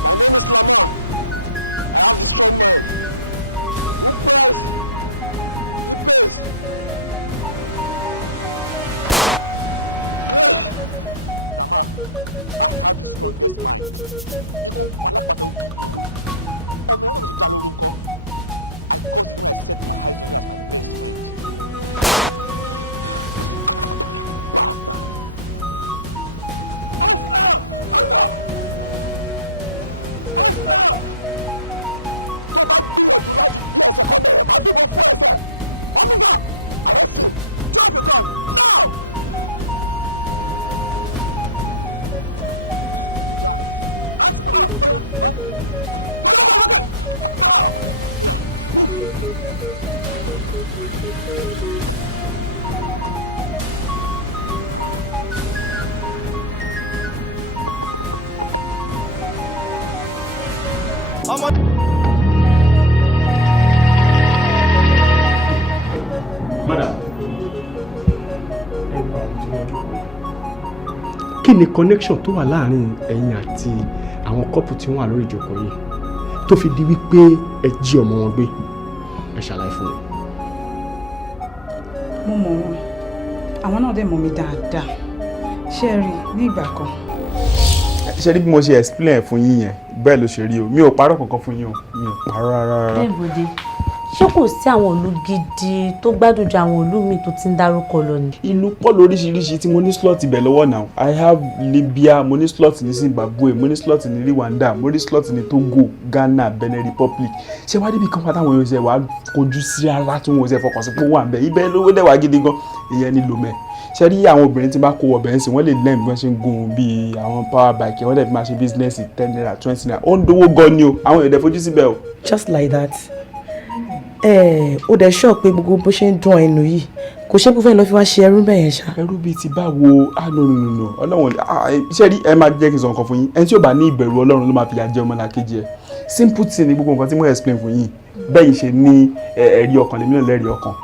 My name is Lamar. I have the strong mind. Who prays, he pays. Lamar, I have the strongest mind. Ikú palapata ó kìí lóru. Ọmọ ìyá náà ló ti dá lóru ńkọ́. I caused it when I set my eyes on you as my best friend. Bastard! Hands up! Hands up! Hands up! Tó bá gbìyànjú láti gbé ẹsẹ̀ kan bẹ̀rẹ̀, màá fìbọn fún ẹsẹ̀. Officer, arrest him. Drop your gun now! Hands up! Madam, kí ni connection tó wà láàrin ẹ̀yin àti àwọn couple tí wọ́n wà lórí ìjókòó yìí tó fi di wípé ẹ jí ọmọ wọn gbé? Ẹ ṣàlàyé fún mi. Mo mọ̀ wọn, àwọn náà dẹ̀ mọ̀ mi dáadáa. Ṣé ẹ rí ní ìgbà kan? Ṣé rí bí mo ṣe explain fún yín yẹn bẹ́ẹ̀ ló ṣe rí o, mi ò parọ́ kankan fún yín o, mi ò parọ́ rárá. Lẹ́bùdé, ṣé kò sí àwọn ìlú gidi tó gbádùn ju àwọn ìlú mi tó ti ń dárúkọ lọ ni? Ìlú pọ̀ lóríṣiríṣi tí mo ní slot ibẹ̀ lọ́wọ́ náà. I have Libya, mo ní slot ní Zimbabwe, mo ní slot ní Rwanda, mo ní slot ní Togo, Ghana, Benin Republic. Ṣé wá débi kan pátá àwọn èèyàn ṣe wàá kojú sí ara tí wọn ò ṣe fọkàn sí pé wà ń bẹ ibẹ̀ lówó dẹ̀ wá gidi gan, ìyẹn ní lomẹ́. Ṣé rí àwọn obìnrin tí bá kó ọbẹ̀ ń sìn wọ́n lè lẹ́yìn bí wọ́n ṣe ń gun bíi àwọn power bike wọ́n dẹ̀ fi máa ṣe business 10 naira 20 naira ó ń dówó gan ni o, àwọn èèyàn dẹ̀ fojú síbẹ̀ o. Just like that. Ó dẹ̀ sọ pé gbogbo bó ṣe ń dún ẹnu yìí kò ṣe kó fẹ́ lọ fi wá ṣe ẹrú bẹ́ẹ̀ yẹn ṣá. Ẹrú bíi ti báwo? No ọlọ́run ṣé rí ẹ máa jẹ́ kí n sọ nǹkan fún yín, ẹni tí ò bá ní ìbẹ̀rù ọlọ́run ló máa fi jẹ ọmọlàkejì ẹ̀. Simple thing ni gbogbo nǹkan tí mo explain fún yín bẹ́ẹ̀ ṣe ní ẹ̀rí ọkàn lèmi náà lẹ́rìí ọkàn.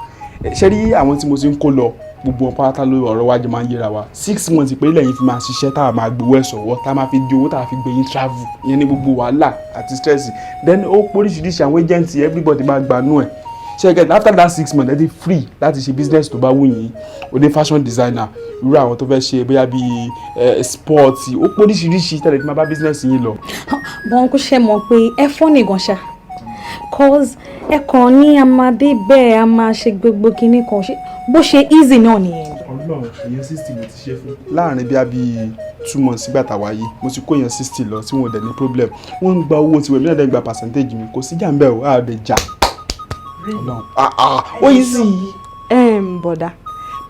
Ṣé rí àwọn tí mo ti ń kó lọ gbogbo pátá ló ọ̀rọ̀ wájú máa ń yẹra wa 6 months pé lẹ́yìn fi máa ṣiṣẹ́ tá a máa gbowó ẹ̀sọ̀wọ́ tá a máa fi di owó tá a fi gbé yín travel ìyẹn ní gbogbo wàhálà àti stress then ó póríṣiríṣi àwọn agency everybody máa gbanú ẹ̀. Ṣé again after that 6 months ẹ ti free láti ṣe business tó bá wù yín, o ní fashion designer irú àwọn tó fẹ́ ṣe bóyá bíi sports ó póríṣiríṣi tẹ́lẹ̀ tí máa bá business yín lọ. Bọ́n kò ṣe mọ̀ pé ẹ fọ́ nìkan ṣá cause ẹ kàn ní a máa dé bẹ́ẹ̀ a máa ṣe gbogbo kinní kan bó ṣe easy náà nìyẹn. Ọlọ́run èèyàn 60 mo ti ṣe fún. Láàárín bíi 2 months sígbà tàwa yìí mo ti kó èèyàn 60 lọ tí wọn ò dẹ̀ ní problem wọ́n ń gba owó tiwọn èmi náà dẹ̀ ń gba percentage mi kò sí jàǹbẹ́ o a dẹ̀ jà. Ó yí sí i. Bọ̀dá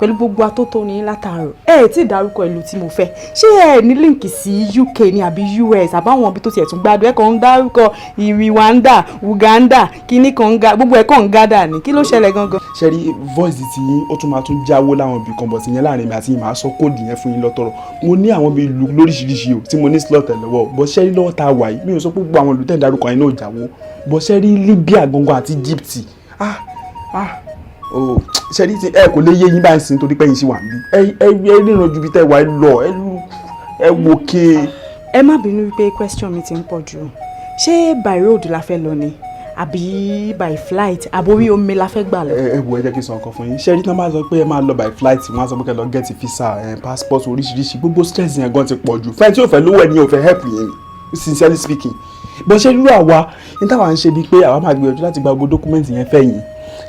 pẹ̀lú gbogbo atótó ní látàárọ̀ ẹ tí ì dárúkọ ìlú tí mo fẹ́ ṣé ẹ ní líǹkì sí UK ní àbí US àbáwọn ibi tó tiẹ̀ tún gbádùn ẹ kàn ń dárúkọ Rwanda Uganda kíní kan ń ga gbogbo ẹ kàn ń gádà ní kí ló ṣẹlẹ̀ gangan. ṣe rí voice ti yín ó tún máa tún jáwó láwọn ibì kan bọ̀ sí yẹn láàrin mi àti yín máa sọ kóòdù yẹn fún yín lọ́tọ̀rọ̀ mo ní àwọn bíi ìlú lóríṣiríṣi o tí mo ní slot ẹ̀ lọ́wọ́ bọ́ ṣẹ́rí lọ́wọ́ tá a wà yìí mi ò sọ pé gbogbo àwọn ìlú tẹ̀ ń dárúkọ yẹn náà jáwó bọ́ ṣẹ́rí Libya gangan àti Egypt ṣẹ́rí ẹ kò lè yé yín báyìí sí nítorí pé yín sì wà níbí ẹ ríran ju bí tẹ́ wà lọ ẹ wò ké. ẹ má bínú wípé question mi ti ń pọ̀ jù ṣé by road la fẹ́ lọ ni àbí by flight àbórí omi la fẹ́ gbà lọ. ẹ wo ẹ jẹ́ kí n sọ nǹkan fún yín ṣẹ́rí tí wọ́n bá sọ pé ẹ máa lọ by flight wọ́n á sọ pé kẹ́ lọ get visa passport oríṣiríṣi gbogbo stress yẹn gan ti pọ̀ jù fẹ́ẹ́ tí ò fẹ́ lówó ẹ̀ ní ò fẹ́ help yẹn sincerely speaking bọ́n ṣe rú àwa ní táwa ń ṣe bíi pé àwa máa gbìyànjú láti gba gbogbo dọ́kúmẹ́ǹtì yẹn fẹ́ yín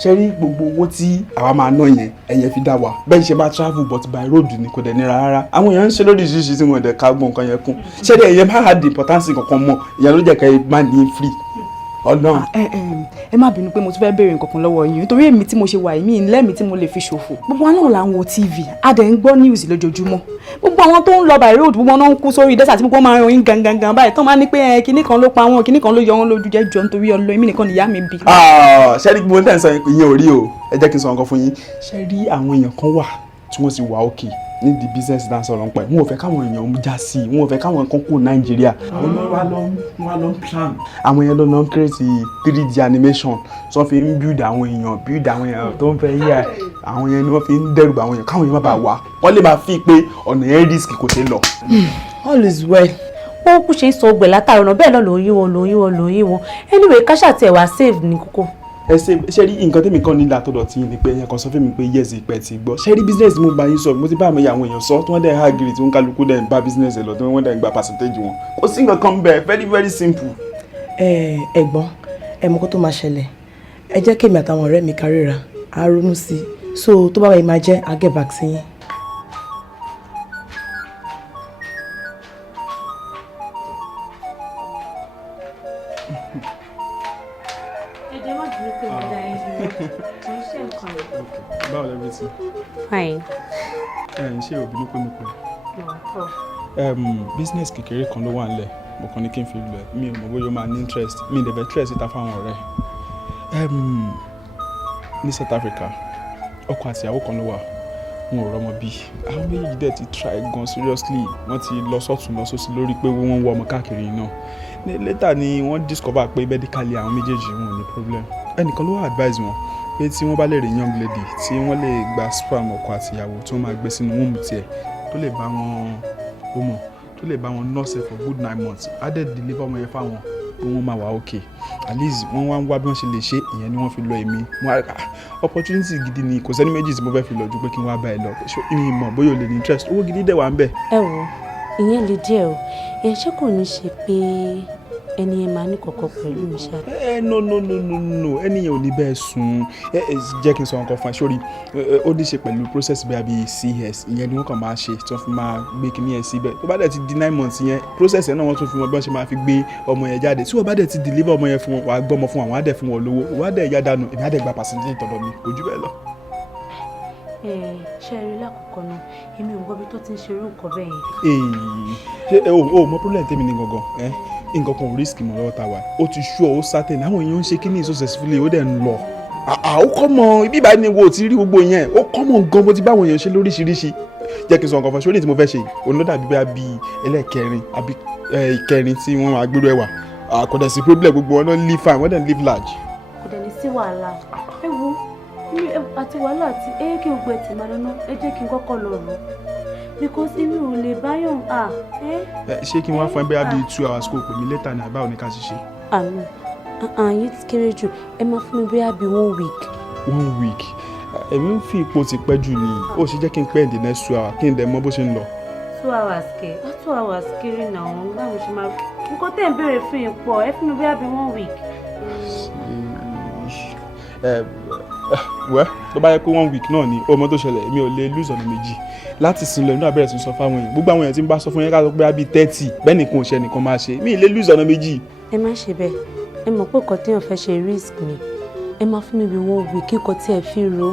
ṣe rí gbogbo owó tí àwa máa ná yẹn ẹ̀yẹn fi dá wa bẹ́ẹ̀ ṣe máa travel but by road ni kò dẹ̀ nira rárá àwọn èèyàn ń ṣe lóríṣiríṣi tí wọ́n dẹ̀ ká gbọ́n nǹkan yẹn kún ṣe rí ẹ̀yẹn máa had importance kankan mọ́ ìyẹn ló jẹ́ ká ẹ má ní free Ọlọ́run. ẹ má bínú pé mo tún fẹ́ béèrè nǹkan kan lọ́wọ́ yín nítorí èmi tí mo ṣe wà yìí lẹ́mìí tí mo lè fi ṣòfò gbogbo àwọn náà là ń wo TV a dẹ̀ ń gbọ́ news lójoojúmọ́ gbogbo àwọn tó ń lọ by road gbogbo náà ń kú sórí desert gbogbo máa ń ròyìn gangan báyìí tó máa ní pé kinní kan ló pa wọn kinní kan ló yọ wọn lójú jẹ́ jọ nítorí Ọlọ́run èmi nìkan nìyá mi bí. ṣẹ́rí gbogbo tẹ̀ ń sọ ìyẹn ò rí o ẹ jẹ́ kí n sọ nǹkan fún yín ṣẹ́rí àwọn èèyàn kan wà tí wọ́n sì wà òkè ní the business dance ọ̀rọ̀ ń pẹ́ wọn ò fẹ́ káwọn èèyàn já sí i wọn ò fẹ́ káwọn kan kó Nàìjíríà àwọn wọn lọ ń plan àwọn èèyàn ló lọ ń create 3D animation tó fi ń build àwọn èèyàn tó ń fẹ́ yíyà àwọn èèyàn ni wọ́n fi ń dẹ́rù àwọn èèyàn káwọn èèyàn má bàa wá wọ́n lè máa fi pé ọ̀nà yẹn risk kò ṣe lọ. all is well wọ́n kú ṣe ń sọ ọgbẹ̀ látàrí ọ̀nà bẹ́ẹ̀ náà lòun yí wọn anyway káṣà tiẹ̀ wá save ní kókó. ẹ ṣe rí nǹkan tẹ́mi kan nílà tó dọ̀tí ni pé ẹ̀yàn kan sọ fún mi pé yes ìpẹ́ ti gbọ́ ṣe rí business mo bá yín sọ mo ti bá àwọn èèyàn sọ tí wọ́n dẹ̀ hagiri tí wọ́n kálukú dẹ̀ ń bá business ẹ̀ lọ tí wọ́n dẹ̀ ń gba percentage wọn kò sí nǹkan kan bẹ́ẹ̀ very very simple. ẹ̀gbọ́n ẹ mọ̀ kó tó máa ṣẹlẹ̀ ẹ jẹ́ kémi àtàwọn ọ̀rẹ́ mi kárìíra á ronú sí i so tó bá wà yìí máa jẹ́ I'll get back sí yín. báwo lè rí sí. fine. ṣé òbí ló pé mi pé. business kékeré kan ló wà nílẹ̀ mo kàn ní kí n fi lọ mi ò mọ̀ bóyá ó máa ní interest mi ìdẹ̀bẹ̀ interest ìta fáwọn ọ̀rẹ́ ní South Africa ọkọ àti ìyàwó kan ló wà wọn ò rọ́mọ bí àwọn méjèèjì dẹ̀ ti try gan seriously wọ́n ti lọ sọ́tún lọ sósì lórí pé wọ́n ń wọ ọmọ káàkiri náà later ni wọ́n discover pé medically àwọn méjèèjì wọn ò ní problem ẹnìkan ló wà advise wọn pé tí wọ́n bá lè rí young lady tí wọ́n lè gba sperm ọkọ àti ìyàwó tí wọ́n máa gbé sínú womb tiẹ̀ tó lè bá wọn homo tó lè bá wọn nurse for good 9 months á dẹ̀ deliver ọmọ yẹn fáwọn pé wọ́n máa wà okay at least wọ́n wá ń wá bí wọ́n ṣe lè ṣe ìyẹn ni wọ́n fi lọ èmi opportunity gidi ni kò sẹ́ni méjì tí mo fẹ́ fi lọ ju pé kí n wá bá ẹ lọ ṣé ìyìn mọ̀ bóyá o lè ní interest owó gidi dẹ̀ wà ń bẹ̀. ẹ wo ìyẹn lè díẹ̀ o ẹ ṣé kò ní ṣe pé ẹni yẹn máa ní kọ̀kọ̀ pẹ̀lú mi ṣá. no ẹni yẹn ò ní bẹ́ẹ̀ sùn jẹ́ kí n sọ nǹkan fún ẹ sórí ó ní ṣe pẹ̀lú process bí CS ìyẹn ni wọ́n kàn máa ṣe tí wọ́n fi máa gbé kíní yẹn síbẹ̀ tó bá dẹ̀ ti di 9 months yẹn process yẹn náà wọ́n tún fi wọn bí wọ́n ṣe máa fi gbé ọmọ yẹn jáde tí wọ́n bá dẹ̀ ti deliver ọmọ yẹn fún wọn wàá gbọ́mọ fún wọn wàá dẹ̀ fún wọn lówó wàá dẹ̀ yá dànù èmi á dẹ̀ gba percentage tọ̀dọ̀ mi kò jù bẹ́ẹ̀ lọ. ṣe rí lákòókò náà èmi ò gbọ́ bí tó ti ń ṣe irú nǹkan bẹ́ẹ̀ yẹn. ṣé o mọ problem tèmi ní gangan nǹkan kan risk mọ̀ lọ́wọ́ ta wa ó ti sure ó certain àwọn èèyàn ń ṣe kíní successfully ó dẹ̀ ń lọ ó kọ́ mọ ibi ìbáyìí ni wo ti rí gbogbo yẹn ó kọ́ mọ gan bó ti bá àwọn èèyàn ṣe lóríṣiríṣi jẹ́ kí n sọ nǹkan fún ṣé ó ní tí mo fẹ́ ṣe òun ló dàbí bíi ẹlẹ́ẹ̀kẹrin àbí ìkẹrin tí wọ́n máa gbérò ẹ̀wà kò dẹ̀ sí problem gbogbo wọn náà live fine wọ́n dẹ̀ live large. kò dẹ̀ ní sí wàhálà ẹ wo àti wàhálà àti kí n gbẹ tì máa lọ́nà ẹ jẹ́ kí n kọ́kọ́ lọ rọ̀ because inú ò lè báyọ̀ ṣé kí n wá fún ẹ bẹ́ẹ̀ bíi 2 hours kó pè mí later ní àbáwọ̀ ní ká ṣiṣẹ́. yìí ti kéré jù ẹ máa fún mi bẹ́ẹ̀ bíi 1 week. 1 week èmi ń fi ipò ti pẹ́ jù ni ó ṣe jẹ́ kí n pẹ́ in the next 2 hours kí n dẹ̀ mọ̀ bó ṣe ń lọ. 2 hours kẹ 2 hours kéré náà báwo ṣe máa nǹkan tẹ̀ ń béèrè fún yín pọ̀ ẹ fún mi bẹ́ẹ̀ bíi 1 week. wẹ́ tó bá yẹ pé 1 week náà ni ọmọ tó ṣẹlẹ̀ èmi ò lè lose ọ̀nà méjì láti sin lọ inú abẹ́rẹ́ sí sọ fáwọn èèyàn gbogbo àwọn èèyàn tí ń bá sọ fún yẹn ká sọ pé á bíi 30 bẹ́ẹ̀ nìkan ò ṣe nìkan máa ṣe mí lè lose ọ̀nà méjì. ẹ má ṣe bẹ́ẹ̀ ẹ mọ̀ pé nǹkan téèyàn fẹ́ ṣe risk ni ẹ máa fún mi bí 1 week kíkọ tí ẹ fi ro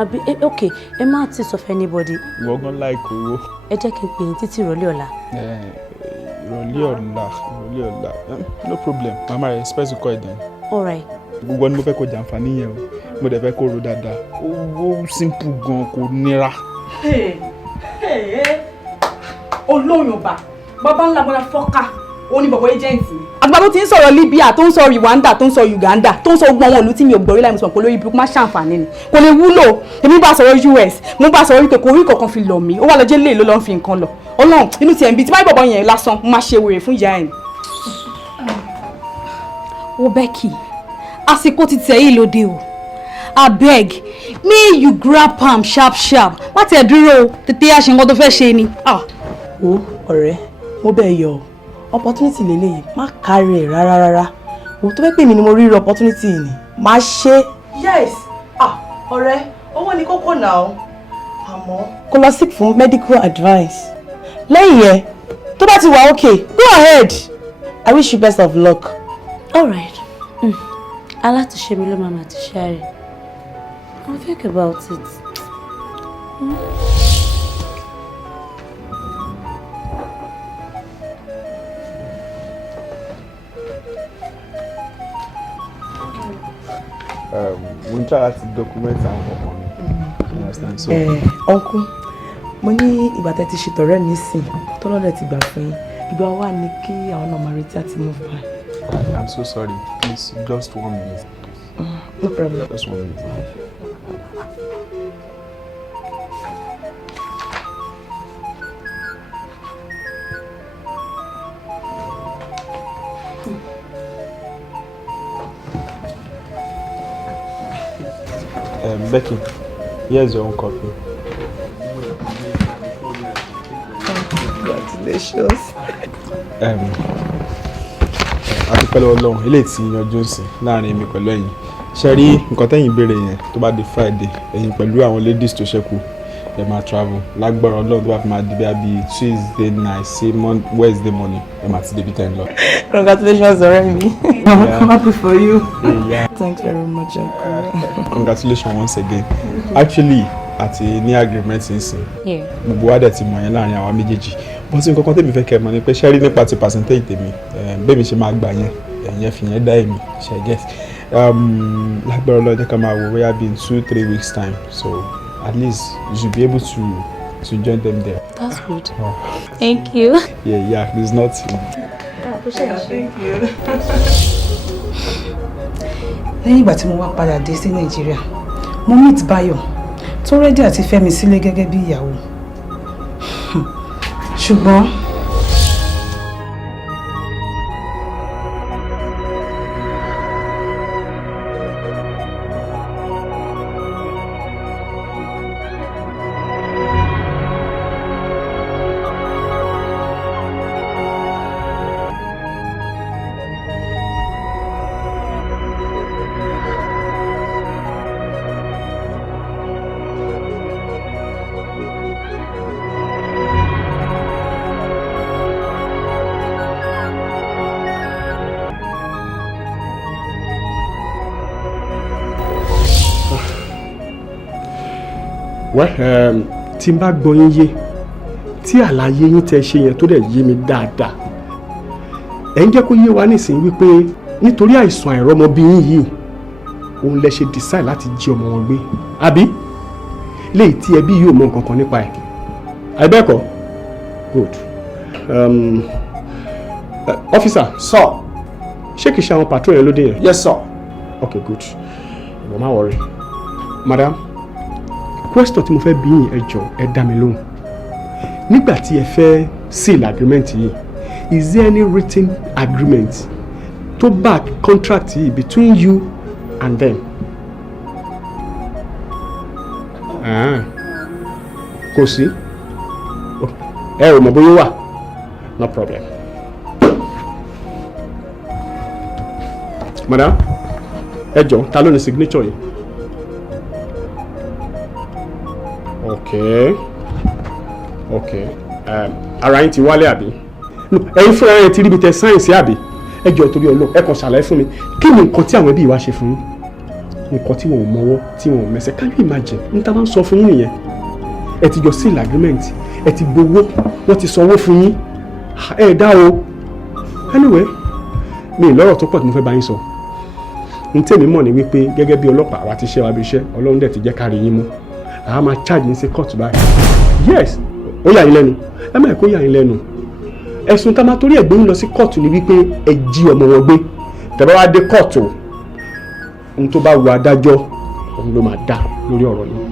àbí okay ẹ má ti sọ fún anybody. Ìwọ gan like owó. Ẹ jẹ́ kí n pè yín títí ìrọ̀lẹ́ ọ̀la. Ìrọ̀lẹ́ ọ̀la no problem mama expect to call then. All right. Gbogbo ni mo fẹ́ kó jàǹfààní yẹn o mo dẹ̀ fẹ́ kó ro dáadáa owó simple gan kò nira. Olóyún ọba bàbá ńlá bọ́lá fọ́ká òní bọ̀bọ̀ agent mi. àgbà tó ti ń sọ̀rọ̀ Libya tó ń sọ Rwanda tó ń sọ Uganda tó ń sọ gbọ́n wọn ìlú tí mi ò gbọ́ rí láì mọ̀ pé lórí ibùkún má ṣàǹfààní ni kò lè wúlò èmi bá sọ̀rọ̀ US mo bá sọ̀rọ̀ wípé kò rí kankan fi lọ̀ mí ó wà lọ́jọ́ lè ló lọ́ fi nǹkan lọ Ọlọ́run inú tiẹ̀ ń bi tí báyìí bọ̀bọ̀ yẹn lásán má ṣe wèrè fún ìyá ẹ̀. Wo Becky àsìkò ti tẹ̀ yìí lóde o abeg may you grab am sharp má tẹ̀ dúró tètè àṣẹ nǹkan tó fẹ́ ṣe ni. Wo ọ̀rẹ́ mo bẹ̀ yọ opportunity lélẹ́yìí má kárí ẹ̀ rárá wo tó fẹ́ pè mí ni mo rí opportunity ni má ṣe. Yes ọ̀rẹ́ owó ni kókó náà àmọ́ kó lọ seek fún medical advice lẹ́yìn yẹn tó bá ti wà okay go ahead I wish you best of luck. All right. Alátúnṣe mi ló máa ti ṣe rẹ̀. I'll think about it. Mo ń try láti document àwọn ọkàn mi. Uncle mo ní ìgbà tẹ́ ti ṣe tọ̀rẹ́ mi sìn tọ́lọ́dẹ̀ ti gbà fún yín ìgbà wà ní kí àwọn náà máa retí àti move by. I'm so sorry please just 1 minute. No problem. Just 1 minute. Becky, here's your own copy. Congratulations. Àti pẹ̀lú Ọlọ́run eléyìí tí yanjú sí láàrin èmi pẹ̀lú ẹ̀yin ṣe rí nǹkan tẹ́yin béèrè yẹn tó bá di Friday ẹ̀yin pẹ̀lú àwọn ladies tó ṣẹ́kù ẹ máa travel lágbára Ọlọ́run tó bá fi máa di bí Tuesday night sí Wednesday morning ẹ máa ti débi 10 lọ. Congratulations ọ̀rẹ́ mi. I'm happy for you. Yeah. Thanks very much, Uncle. Congratulations once again. Actually àti ní agreement nsìn gbogbo wa dẹ̀ ti mọ̀ yẹn láàrin àwa méjèèjì bó ti nǹkan kan tèmi fẹ́ kẹ́ mọ̀ ni pé ṣẹ́rí nípa ti percentage tèmi bẹ́ẹ̀ mi ṣe máa gbà yẹn ẹ̀yẹn fi yẹn dá èmi ṣe get lágbára Ọlọ́run jẹ́ ká máa wò wíyá bí in 2-3 weeks time so at least you should be able to join them there. That's good. Thank you. Yeah there's nothing. Thank you. lẹ́yìn ìgbà tí mo wá padà dé sí Nàìjíríà mo meet Báyọ̀ tó rẹ́dí àti fẹ́ mi sílé gẹ́gẹ́ bí ìyàwó ṣùgbọ́n tí n bá gbọ́ yín yé tí àlàyé yín tẹ́ ṣe yẹn tó dẹ̀ yé mi dáadáa ẹ̀ ń jẹ́ kó yé wa nísìnyí wípé nítorí àìsàn àìrọ́mọbí yín yìí òun lẹ ṣe decide láti jí ọmọ wọn gbé àbí léyìí tí ẹbí yóò mọ nǹkan kan nípa ẹ̀ àìbẹ́ẹ̀kọ́ good officer sir ṣé kìí ṣe àwọn patrol yẹn lóde yẹn. yes sir. okay good ìwọ má worry madam question tí mo fẹ́ bí yín ẹ jọ̀ọ́ ẹ dá mi lóhùn nígbà tí ẹ fẹ́ seal agreement yìí is there any written agreement to back contract yìí between you and them. Kò sí ẹ ò mọ̀ bóyá wà no problem. Madam ẹ jọ̀ọ́ ta ló ní signature yìí. Okay ara yín ti wálé àbí ẹ̀yin fúnra yẹn ti ríbi tẹ sáyẹ̀nsì àbí ẹ jọ̀ọ́ torí Ọlọ́run ẹ kàn ṣàlàyé fún mi kí ni nǹkan tí àwọn ẹbí wa ṣe fún yín. nǹkan tí wọ́n mọwọ́ tí wọ́n mẹsẹ̀. Can you imagine? N ta máa ń sọ fún yín nìyẹn. Ẹ ti jọ seal agreement, ẹ ti gbowó, wọ́n ti sanwó fún yín. Ẹ dá o. Anyway, mi lọ́rọ̀ tó pọ̀ tí mo fẹ́ bá yín sọ. N tèmi mọ̀ ní wípé gẹ́gẹ́ bí ọlọ́pàá wa ti ṣe wa bí iṣẹ́, Ọlọ́run dẹ̀ ti jẹ́ ká rí yín mú. Àá máa charge yín sí court báyìí. Yes, ó yà yín lẹ́nu. Ẹ má kó yà yín lẹ́nu. Ẹ̀sùn tá máa torí ẹ̀ gbé yín lọ sí court ni wípé ẹ jí ọmọ wọn gbé. Tẹ̀bá wá dé court o, ohun tó bá wu adájọ́ òun ló máa dá lórí ọ̀rọ̀ yìí.